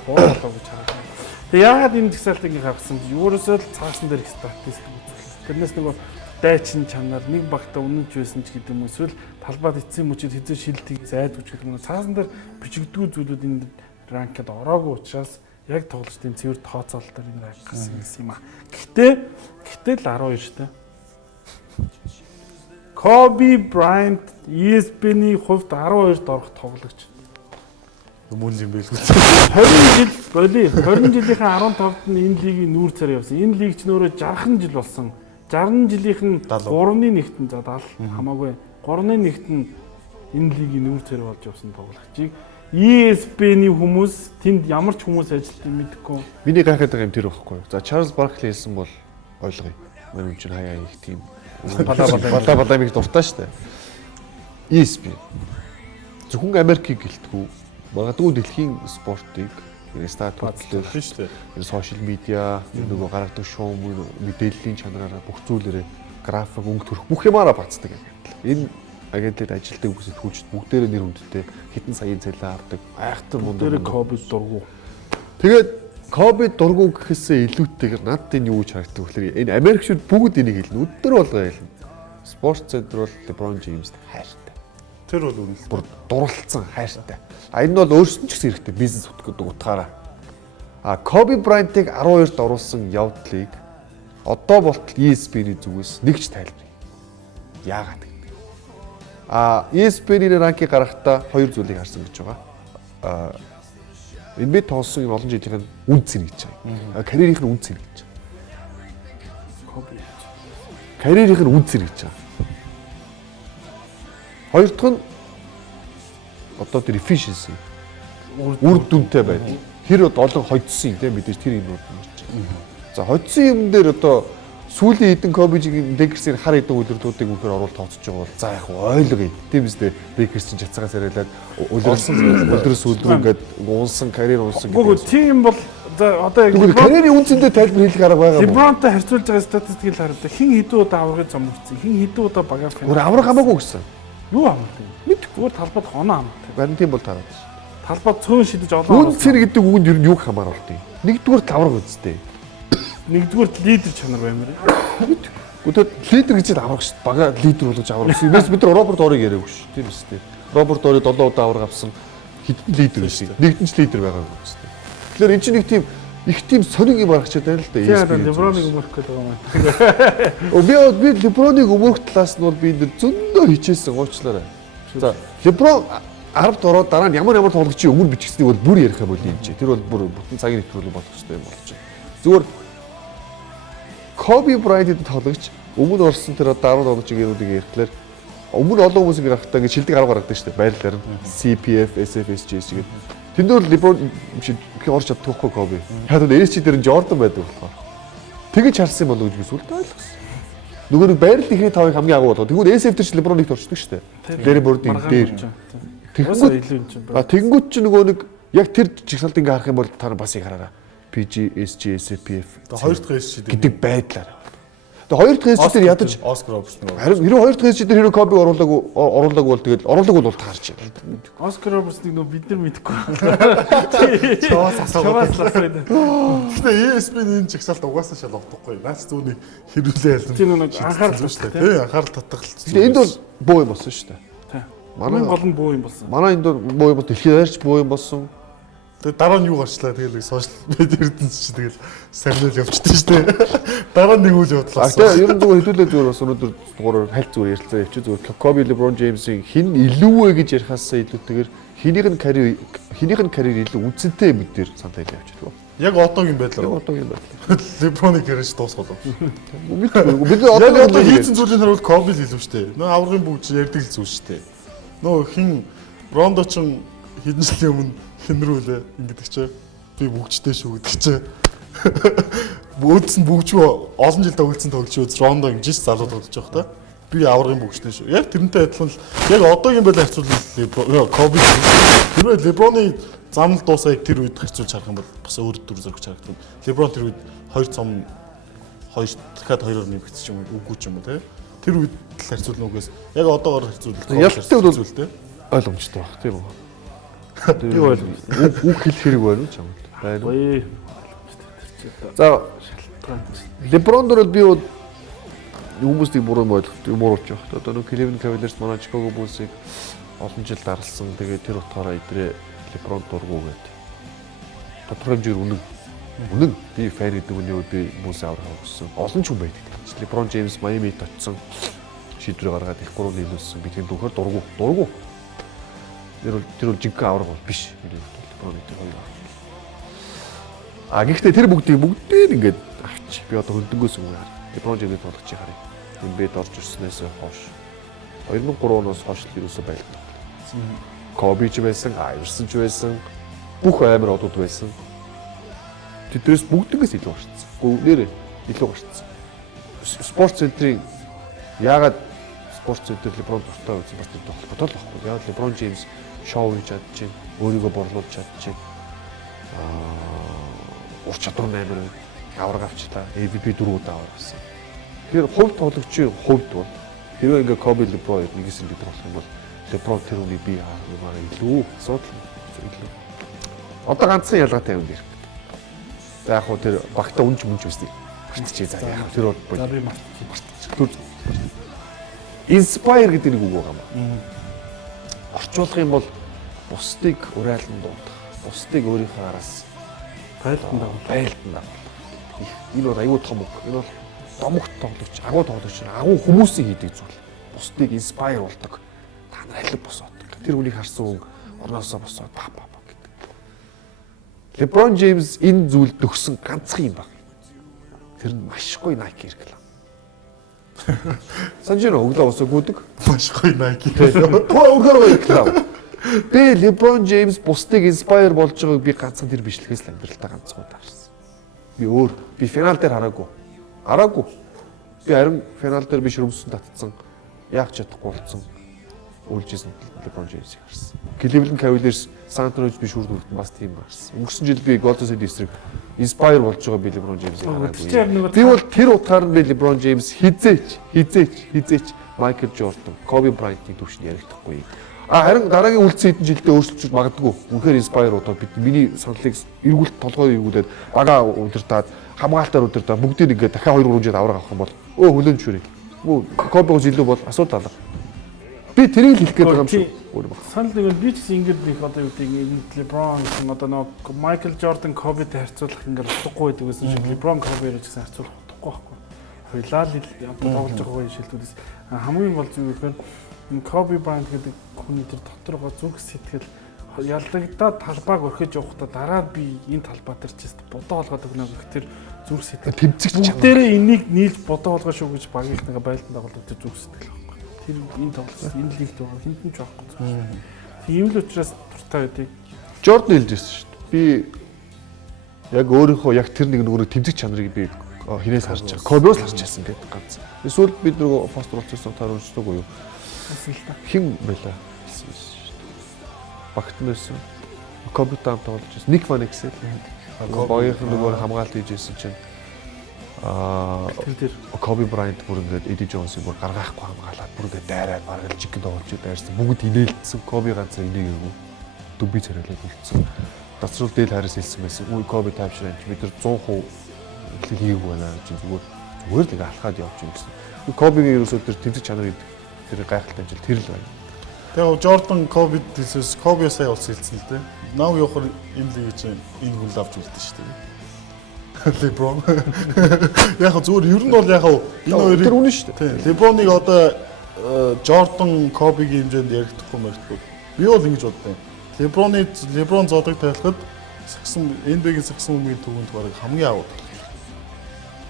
боолоо гэж харагдав. Тэгээ яагаад энэ жагсаалтыг гаргасан бэ? Юурээсөө л цаасан дээр статистик үзүүлсэн. Тэрнээс нөгөө дайчин чанар нэг багтаа үнэнч байсан ч гэдэг юм эсвэл талбайд эцсийн мөчид хизээ шилдэг зайд үч гэдэг нь цаасан дээр бичигдүү зүйлүүд энэ ранкед ороогүй учраас яг тоглолтын цэвэр тооцоололтоор энэ ранк гарсан юм а. Гэтэл л 12 штэй. Kobe Bryant ESPN-ийн хувьд 12-д орох тоглогч. Мөн юм байлгүй. 20 жилийнхээ 15-д нь энэ лигийн нүүр царай явсан. Энэ лиг ч нөөрэ 60 жил болсон. 60 жилийнх нь 3-ны 1-т нь за 70 хамаагүй 3-ны 1-т нь энэ лигийн нүүр царай болж явсан тоглогчийг ESPN-ийн хүмүүс тэнд ямар ч хүмүүс ажилтдаг мэдэхгүй. Миний гайхаад байгаа юм тэр байхгүй. За Charles Barkley хэлсэн бол ойлгоё. Мөн юм чинь хаяа их тийм балаа миг дуртай шүү дээ. ESPN зөвхөн Америкийг гэлтгүү. Магадгүй дэлхийн спортыг статуслах шүү дээ. Энэ сошиал медиа, нөгөө гаргадаг шоу мэдээллийн чанараараа бүх зүйлээрээ график, өнгө төрх бүх юмараа бацдаг юм. Энэ агентлэгт ажилладаг бүс сэтгүүлчид бүгдээрээ нэр хүндтэй хэдэн саяын цалин авдаг. Айхтар мундаг. Тэр Коби дургу. Тэгээд Коби дургу гэхээсээ илүүтэйгээр надад энэ юу гэж харагддаг вэ? Энэ Америкчууд бүгд энийг хэлнэ. Өдөр болгоо хэлнэ. Спорт центр бол LeBron James хайртай. Тэр бол үнэн. Бүр дурлалцсан хайртай. Энэ бол өөрсдөө ч гэсэн хэрэгтэй бизнес утгаараа. Коби Брайантыг 12-т оруулсан явдлыг одоо болтол ESPN-ийн зүгээс нэг ч тайлбарыг. Яагаад гэдэг. ESPN-ийн ранкийг гаргахдаа хоёр зүйлийг харсан гэж байгаа. NBA тоглосон юм олон жилийн үнд цэн гэж байгаа. Карьерийнх нь үнд цэн гэж байгаа. Карьерийнх нь үнд цэн гэж байгаа. Хоёр дахь нь одоо тэр efficiency үр дүнтэй байдаг. Тэр олон хоцсон тийм мэдээж тэр юм уу гэж. За хоцсон юм дээр одоо сүүлийн хэдэн Коби-ийн Lakers-ийн хар хэдэн үйлрэлтүүдийг үнэхээр оруулалт тооцож байгаа бол за яг ойлгоё. Тийм үстэй Lakers чинь жацгаас яриалаад үлрээс үлрэн ингээд уунсан карьер уунсан гэдэг. Гэхдээ тийм бол одоо яг карьерийн үнцэндээ тайлбар хийх арга байгаа юм. LeBron-тай харьцуулж байгаа статистикийг хараад хин хэдэн удаа аврагыг зомгцсон, хин хэдэн удаа багаар финал. Гүр авраг хамаагүй гэсэн. Юу амттай? Мэдгүй талбад хоноо амттай. Барин тийм бол таараад. Талбад цөөн шидэж олон үнцэр гэдэг үгэнд ер нь юу хамааруулт юм. Нэгдүгээр авраг үстэй. Нэгдүгээр лидер чанар баймаар. Гэхдээ лидер гэж аврах шүү дээ. Бага лидер болгож аврах. Энэс бид нар Роберт Орыг яриаггүй шүү. Тийм үстэй. Роберт Ори 7 удаа авраг авсан хэдэн лидер байсан. Нэгдэн ч лидер байгаа юм үстэй. Тэгэхээр эн чинь нэг тийм их тийм сонин юм гаргачаад байна л да. Тийм LeBron-ыг өмөрөх гэдэг юм. Би LeBron-ыг өмөрөх талаас нь бол би энэ зөндөө хичээсэн уучлаарай. За LeBron 10-д ороод дараа нь ямар тоглогчийн өмөр бичгэснийг бол бүр ярих юм бол юм чи. Тэр бол бүр бүтэн цагийн нэвтрүүлэг болох хэрэгтэй юм болж байна. Зүгээр Kobe Bryant-д тоглогч өмнө орсон тэр 10 оногийн гэрүүдийг ярьхлаар өмнө олон хүмүүс ингэ гарахтаа ингэ шилдэг арга гаргадаг шүү дээ. Байрлалаар нь CPF, SFSGS гэдэг. Тэнд бол LeBron шиг орч чаддаггүй Kobe. Хаад NSG дээр нь Jordan байдаг болохоор. Тэгэж харсан болов уу гэж би сүлд ойлгосон. Нөгөө нэг байрлал ихний тавыг хамгийн агуу болгоо. Тэгвэл SF дээр ч LeBron-ыг торчдөг шүү дээ. Larry Bird-ийн дээр. Тэгэнгүүт ч нөгөө нэг яг тэр жигсаалт ингэ харах юм бол та бас их хараараа. PG, SG, SPF. Хоёр дахь SG гэдэг байдлаар. Тэгээ хоёр дахь SG дээр ядаж Оскар Робертсон. Харин хэрэв хоёр дахь SG дээр хэрэв Коби оруулаагүй бол тэгэл оруулаагүй бол таарч байна. Оскар Робертсыг нөө бид нар мэдэхгүй. Чаас асуугаад. Тэгээд ESPN-ийн жигсаалт угаасаа шал авдаггүй. Наач зүүний хэрүүлээ ялна. тийм нэг анхаарал шүү дээ. Тий, анхаарал татгалцсан. Тэгээ энд бол буу юм болсон шүү дээ. Манай гол нь буу юм болсон. Манай энд бол буу юм бол дэлхийд арч буу юм болсон. Тэгээ дараа нь юу гарчлаа тэгэл сошиал медиа эрдэнэс чи тэгэл сарнил явчихсан шүү дээ. Дараа нь нэг үйл явдлаа. Тэгээ ер нь зүгээр хэдүүлээ зүгээр бас өнөөдөр дугаараар хальт зүгээр ярьцгаа явчих зүгээр Kobe LeBron James-ийн хин илүү вэ гэж ярихаасаа илүүтэйгээр хинийх нь карьер илүү үнцэнтэй юм дээр санал хэлээ явчихдаг. Яг одоогийн байдлаар. Яг одоогийн байдлаар. LeBron-ыг хэрэгж дуусгал. Бид одоо хийсэн зүйлийн хариулт Kobe л хэлв шүү дээ. Нөө аврагын бүгд ярьдаг л зүйл шүү дээ. Нөө хин Rondo ч хэдэн жилийн өмнө хинрүүлээ ингэдэг чи би бүгжтэй шүү гэдэг чи бөөдс нь бүгжөө олон жил тоглосон тоглогч Рондо ингэж залууд болж байгаа та би аврагын бүгжтэй шүү яг тэрнтэй адилхан л яг одоогийн байдлаар харьцуулбал Коби тэрвээ LeBron-ы зам л дуусаа яг тэр үед харьцуулж харах юм бол бас өөр төр зөрөгч харагдав. LeBron тэр үед 2 цом 2 дахиад 2-оор нэмэгдсэн юм үгүй ч юм уу те тэр үед л харьцуулна үгээс яг одоогоор харьцуулбал ялтай бол зүйлтэй ойлгомжтой баг тийм үү. Юу вэ? Үг хэл хэрэг байна уу ч юм байна уу? За LeBron дээр би хүмүүсийг буруу ойлгож байгаа. Одоо нэг Cleveland Cavaliers манай Chicago Bulls-ыг олон жил даралсан. Тэгээд тэр утгаараа эдрээ LeBron дургу гэдэг. Тодорхой хэмжээгээр үнэн. Би фэн гэдэг үний үед би Bulls-ийг аврах гэсэн. Олон ч хүн байдаг. LeBron James Miami-д очсон. Шийдвэр гаргаад их гурван нийлүүлсэн. Би тэр дөхөр дургу. Тэр бол жинхэнэ авраг бол биш. LeBron гэдэг хоёр. Гэхдээ тэр бүгдийг ингээд авч би одоо хөлдөнгөөс үгүй хар. LeBron James тоглож харъя. NBA-д орж ирснээс хойш 2003 оноос хойш л юусоо байлаа. Kobe ч байсан, Iverson ч байсан, бүх амар одууд байсан. Тэднээс бүгдээс илүү гарцсан. Гүнээр илүү гарцсан. Спорт центрийн яагаад спорт центр LeBron дуртай байсан бас тэр холбоотой л баггүй. Яагаад LeBron James шоу хийж чадчих, өөрийгөө борлуулж чадчих. Ур чадвар амар авраг авчлаа. MVP 4 удаа аварсан. Тэгэхээр хувь тоглогчийн хувьд бол Хэрвээ ингээ Коби LeBron нэгээс ингэ болох юм бол LeBron тэр үний бие хараа илүү асуудал илүү. Одоо ганцхан ялгаатай юм дээр. За яг хуу тэр багтаа үнж мөнж байсан. Мартчихъя за яг тэр бол За би мартчих. түр inspire гэдэг нэг үг байгаа юм. Орчуулах юм бол бусдыг урайлан дуудах, бусдыг өөрийнхөө араас Байлтан байлтан. Энэ бол аюу том үг. Энэ бол домогт тоглогч, агуу тоглогч, агуу хүмүүсийн хийдэг зүйл. Бусдыг inspire болдог. Та нар алив босоод. Тэр үнийг харсан хүн орноосоо босоод ба гэдэг. LeBron James энэ зүйлд төгсөн ганцхан юм баг. Тэр нь маш гоё Nike хэрэглээ. Санжиро өглөө усаа гүдэг. Маш гоё Nike. Өөр хэрэглээ. Би LeBron James бусдыг inspire болж байгааг би ганцхан тэр бичлэгээс л амьдралтаа ганцхан удаарсан. Би финал дээр хараагүй. Би харин финал дээр би шөрөмсөн татсан. Яах чадахгүй болсон. Үлжсэн LeBron James-ийг харсан. Cleveland Cavaliers San Antonio би шүрдүүлт бас тийм харсан. Өнгөрсөн жил би Golden State эсрэг inspire болж байгаа би LeBron James-ийг хараагүй. Би бол тэр утгаар нь би LeBron James хизээч Michael Jordan, Kobe Bryant-ийн төвшөнд ярихдаггүй. Харин дараагийн үлдсэн хэдэн жилдээ өөрчлөж магадгүй. Үнэхээр inspire удаа бид миний саналыг эргүүлт толгой эргүүлээд бага удирдаад хамгаалтаар удирдаад бүгдийг ингээд дахиад 2-3 жил авраг авах юм бол хөлөөнд шүрээ. Кобигоос илүү бол асуудал алга. Би тэрийг хэлэх гээд байгаа юм шиг. Санал нэг нь би ч ингэж нэг одоо юу гэдэг нь LeBron гэсэн одоо нэг Michael Jordan Kobe-тэй харьцуулах ингээд утгагүй байдаг гэсэн шиг LeBron Kobe-тэй гэсэн харьцуулах утгагүй байхгүй. Хоёлаа л тоглож байгаа шилдүүдээс хамгийн гол зүйл гэхээр Kobe Bryant гэдэг хүний тэр дотор гоо зүг сэтгэл ялдагдаад талбайг өрхөж явахдаа дараа би энэ талбай дээр ч бодоо олгоод өгнө гэх тэр зүг сэтгэл тэмцэгч бүгдээрээ энийг нийлж бодоо олгоо шүү гэж багийнхнаа байлдан дагуулдаг тэр зүг сэтгэл байхгүй. Тэр энэ тоглолт энэ лигт байгаа хинтэн ч байхгүй. Тийм л учраас дуртай байдаг. Jordan хэлжсэн шүү дээ. Би яг өөрийнхөө яг тэр нэг нөгөө тэмцэх чанарыг би хинээс харж байгаа. Kobe-оос харж байсан гэдэг ганц. Эсвэл бид нөгөө постэр болчихсон тааруулдаг уу юу? Хин байла. Багтан байсан. Kobe-тай тоглож байсан. Nick Van Exel. Боёрх нөгөө хамгаалт хийжсэн чинь тэр Kobe Bryant бүр ингээд Eddie Jones-ыг бүр гаргаахгүй хамгаалаад бүр ингээд дайраад маргал жиг тоглож дайрсан. Бүгд инээлдсэн. Kobe ганцаа инээгээгүй. Дүбий царайлаад үлдсэн. Дацрал дээл харис хэлсэн байсан. Үгүй Kobe тайвшраа бид нар 100% хийгээгүй байна гэж зүгээр л ингээд алхаад явж юм гэсэн. Kobe-гийн ерөөсөө тэр тэмцэх чанар тэр гайхалтай жил тэр л байна. Тэгээ Jordan Kobe дэсээс Kobe сая уулс хэлсэн л дээ. Нав явахаар энэ лиг чинь энэ хүл авч үлдсэн шүү дээ. LeBron. Яг зүгээр ер нь бол яг энэ хоёрыг тэр үнэн шүү дээ. LeBron-ыг одоо Jordan Kobe-гийн хэмжээнд яригдахгүй мэрэгдэхгүй. Би бол ингэж боддог. LeBron зодог тайлахад сагсан NBA-гийн сагсан өмнгийн төвөнд бараг хамгийн аваад.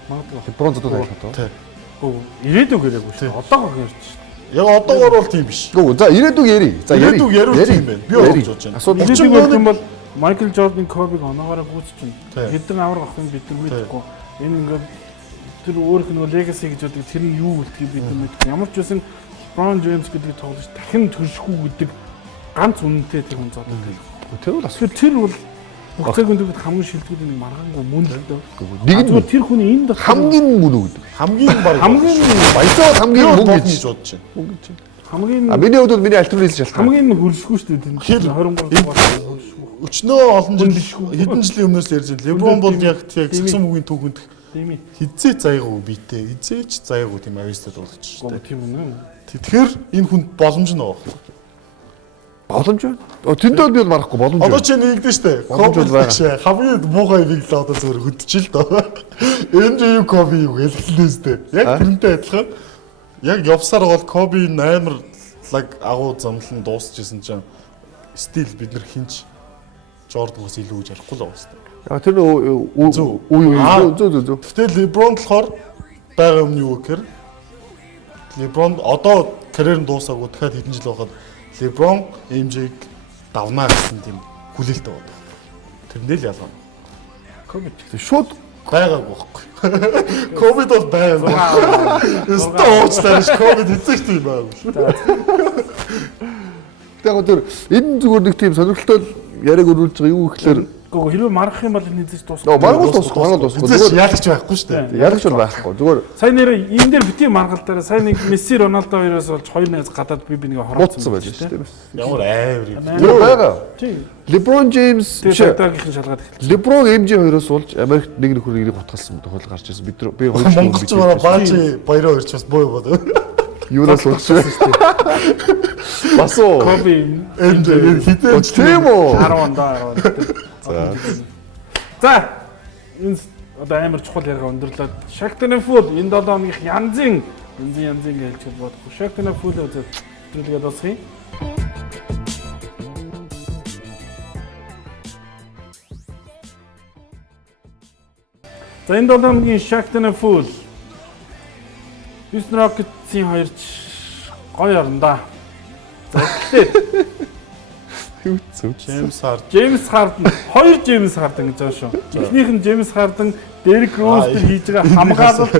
магадгүй LeBron зодод байх тоо. Тий. Ирээдүг яриаггүй шүү. Одоогоо ярьж шүү. Яг одоогоор бол тийм биш. Гүү за ирээдүг яри. За яри. Ирээдүг яриул тийм байна. Би бодож бодож байна. Асуудал Ирээдүг ярих юм бол Michael Jordan Kobe-г оноогоор гүйцэж байна. Тий. Хэдэн авраг авах юм бид нар мэдэхгүй. Энэ ингээд тэр өөрөх нь legacy гэж боддог тэр нь юу гэдгийг бид нар мэдэхгүй. Ямар ч байсан LeBron James гэдэг тоглогч дахин төршгүй гэдэг ганц үнэнтэй тэр хүн зодод байдаг. тэр бол Тэр бол бүх цагийн төгөд хамгийн шилдэгүүд нэг маргаангүй мөн л дээ. нэг нь Тэр хүний энэ дотор хамгийн мөн үү. Хамгийн баг хамгийн Баязаа хамгийн мөн гэж бодож бодож байна. хамгийн миний хувьд бол миний альтернатив шалтгаан. хамгийн хөршгүй шүү дээ. Хэр 23 дугаар Өчнөө олон жил хэдэн жилийн өмнөөс ярьж байна. LeBron бол яг сагсан үгийн түүхэнд тийм ээ. хизээ заяагүй битэй. Хизээч заяагүй тийм авьяастай болгож шүү дээ. Тийм үнэ. Тэгэхээр энэ хүнд боломж нь байгаа. Боломж байна. Тэндээ би бол марахгүй боломж Одоо байна. чи нэгдэн штэ. Боломж бол байгаа. Хамгийн муухай нэг л одоо зөвөр хөдчихл доо. Энэ юу Kobe юу хэлхлээстэй. Яг тэрнтэй адилхан. Яг явсаар бол Kobe амар лаг агуу замлан дуусчихсан чинь стил бид нар хинч Jordan-гоос илүү гэж ярихгүй л байгаа штэ. Яг тэр үү. Гэтэл LeBron болохоор байгаа юм юу гэхээр LeBron одоо карьер нь дуусаагүй дахиад хэдэн жил байгаад LeBron MJ-г давнаа гэсэн тийм хүлээлттэй байна. Тэрнээ л ялгаа. Kobe шууд Байгаагүй байхгүй. Ковид бол байгаагүй. Өстө уучлаарай ковид хэзээ ч тийм байгаагүй. яг тэр энэ зүгээр нэг тийм сонирхолтой яриаг өрүүлж байгаа юу гэхээр Гэхдээ хэрвээ маргах юм бол энэ хийж дуусах. маргуул дуусахгүй. Зүгээр яалагч байхгүй шүү дээ. Ялагч бол байхгүй. Зүгээр Сайн нэр энэ дээр бити маргалдаараа сайн нэг Месси Роналдо хоёроос болж 2-1 гадаад би нэг муудсан хороцсон байж шүү дээ. Ямар аавар юм. Зүгээр байгаа. Тийм. LeBron James Тэгээд дараагийнх нь шалгаад эхэлсэн. LeBron MJ хоёроос болж Америкт нэг нөхөр хутгалсан тохиол гарч ирсэн. Би хоёр Монголч бараа баажи баяраа өрч бас боо бод. юунаас болчихсон шүү дээ. Бас уу. Коби MJ хитэн Тийм үү. 10 ондоо 10. За энэ одоо амар чухал яриага өндөрлөөд Shakhtar Full энэ 7 хоногийнх янзын гэж хэлж бодох. Shakhtar Full үзээд нэвтрүүлгээ дуусгая. За энэ 7 хоногийн Shakhtar Full Houston Rockets-ийн хоёрч гоё орондоо. За эхлээд Джеймс Хард. Джеймс Харден, хоёр Джеймс Харден гэж байгаа шүү. Эхнийх нь Джеймс Харден, Дерек Роуз дээр хийж байгаа хамгаалалт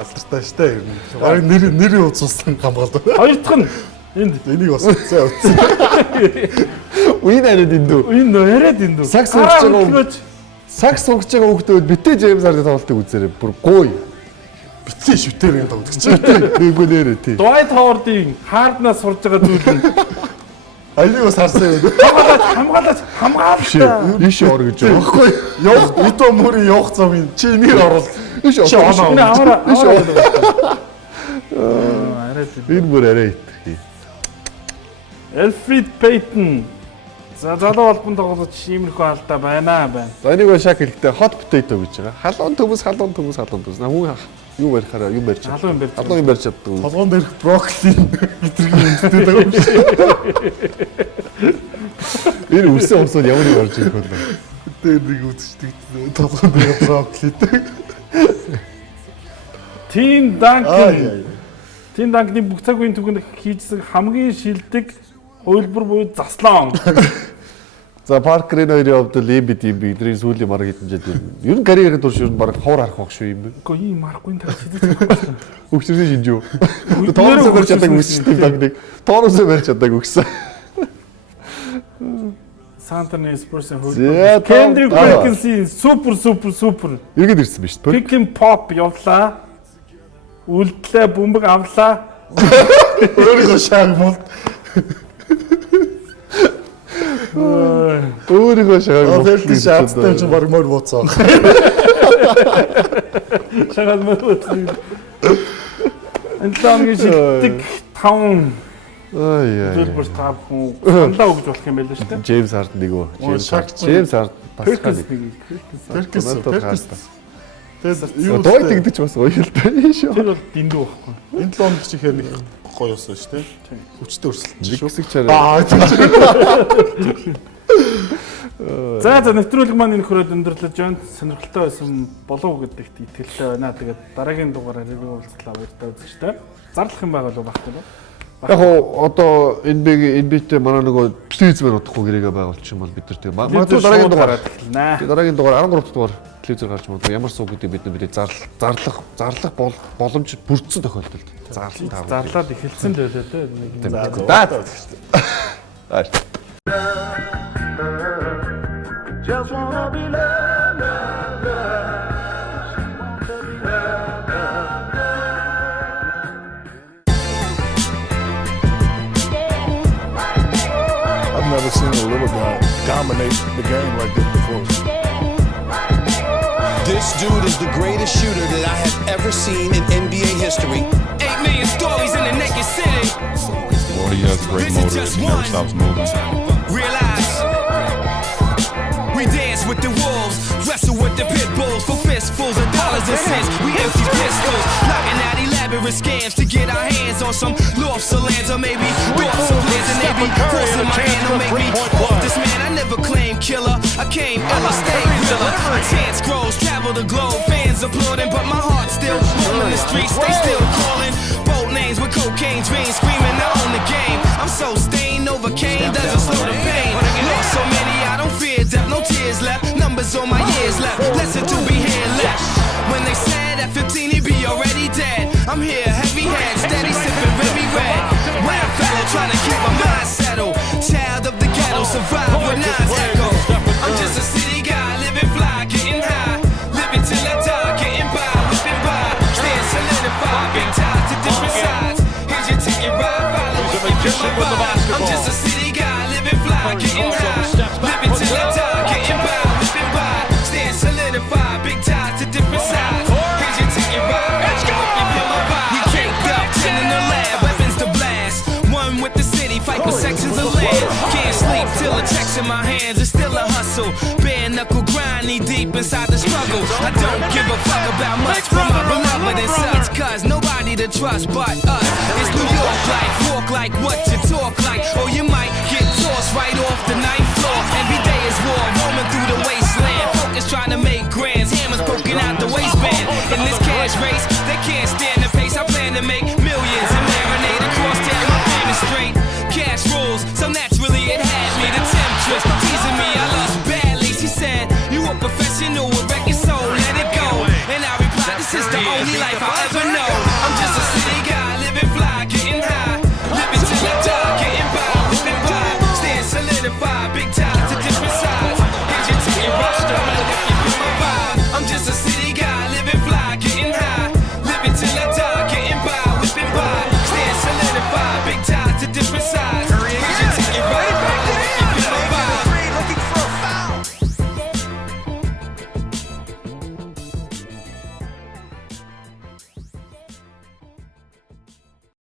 Алдартай штэ ер нь. Бараг нэр үзүүлсэн хамгаалалт. хоёр дахь нь Энийг бас сайн утсан. Үин арайд эндүү. энэ яриад энэ дүү. Сакс урж байгаа. Сакс урж байгаа хүүхдүүд битээ Джеймс Харден тоглолтыг үзээрэй. Бүр гоё. Битээ шүтээр юм тоглож. Нэггүй нэрээ тий. Dwight Howard-ийн Харднаас сурж байгаа зүйл нь Альнийг бас харсан юм. хамгаалалт. Иш ор гэж байгаа байхгүй. Явах Ито мөрийн явах замын чи нэр орол. Иш ор. Энэ аваа. Энэ бүр арай итгэх. Elfrid Payton. За залуу албан тоглож иймэрхүү алдаа байна. За энийг шак хэлэхдээ hot potato гэж байгаа. Халуун төмөс. На хүн юу барихаараа юу барьж чаддаг. Халуун юм барьж чаддаг. Толгоон дээрх брокколи гэдэргийн үндэтэй байгаа юм шиг. Энэ үсэн усууд ямар юм орж ирэх вэ? Тэр нэг үзчихдэг. Толгоон дээр брокколи. Тим Данкны бүх цаг үеийн түгэнд хийжсэн хамгийн шилдэг хувилбар буюу заслан. За Паркерын хоёрын хувьд л эбид юм бидний сүүлийн марга хитэмжээд байна. Ер нь карьерийн турш ер нь баг ховор харах байх шүү юм бэ. Үгүй ийм марахгүй тал шийдэж. Өгчрсөн шинжүү. Тооносоо барьж чаддаг үсчтэй дагдаг. Тооносоо барьж чаддаг өгсөн. Сантерны Спурсын За, хувилбар. Kendrick Perkins-ийн супер. Иргэд ирсэн биз дээ. Pick and pop явлаа. Үлдлээ бөмбөг авлаа. Өөрийгөө шаагмал. Өөрийгөө шагааг Фэлти шааттай ч баг мөр бууцаа. Шагаад мөрөцсөн. Энтламгийн шилдэг 5 Зөвлөөр тав хүн сандаа өгж болох юм байл л шүү дээ. Джеймс Хард нэг үү. Джеймс Хард бас Perkins нэг. нэг. Перкис. Тэгээд юу Дой тэгдэж бас гоё л дээ шүү. Тэр бол дэндүү байхгүй. энэ 7 хоног чихээр нэг гоё юусан шүү дээ. Хүчтэй өрсөлдсөн Нэг шүү. хэсэг чараа. За нэвтрүүлэг маань энэ хүрээд өндөрлөж байна. Сонирхолтой байсан болов гэдэгт итгэлтэй байна. Тэгээд дараагийн дугаараар иргэн уулзлаа баяртай үзэгчтэй. Зарлах юм байгаа л багтаа уу? Яг одоо NBA-тэй манай нөгөө телевизээр удахгүй гэрээгээ байгуулчих юм бол бид нар тийм магадгүй дараагийн дугаар эхэлнэ. дараагийн дугаар 13 дугаар телевизээр гарч магадгүй ямар суу гэдэг бид нар зарлах боломж бүрдсэн тохиолдолд Зарлаад эхэлсэн л байлаа те. Just wanna be loved. I've never seen a little guy dominate the game like this before. This dude is the greatest shooter that I have ever seen in NBA history. 8 million stories in the naked city. Well, he has a great motor. He never stops moving. Realize we dance with the wolves, wrestle with the pit bulls for fistfuls of dollars and cents. We empty pistols, knocking out elaborate scams to get our hands on some lofts of lands or maybe thoughts of lands, and they be forcing my hand to make me off this man. I never claimed killer, I came illa, stay realer. My chance grows, travel the globe, fans applauding, but my heart still rolling the streets. They still calling bold names with cocaine dreams, screaming I own the game. I'm so stained, Novocaine doesn't slow the pain. Lost so many, I don't fear death, no tears left, numbers on my years left, lesson to be here left. When they said at 15 he'd be already dead, I'm here, heavy head, steady sipping very red. Wild fellow trying to keep my mind settled, child of the ghetto, survive. inside the struggle. I don't give a fuck about much from my beloved and such, cause nobody to trust but us. It's New York like, walk like what you talk like, or you might get tossed right off the ninth floor. Every day is war, roaming through the wasteland. Focus trying to make grands, hammers poking out the waistband. In this cash race, they can't stand the pace. I plan to make millions and marinate across town. My family straight, cash rules, so naturally it had me. The temptress teasing me, I lost badly. She said, you a professional with record soul, let it go. And I replied, this is the only life I'll ever know.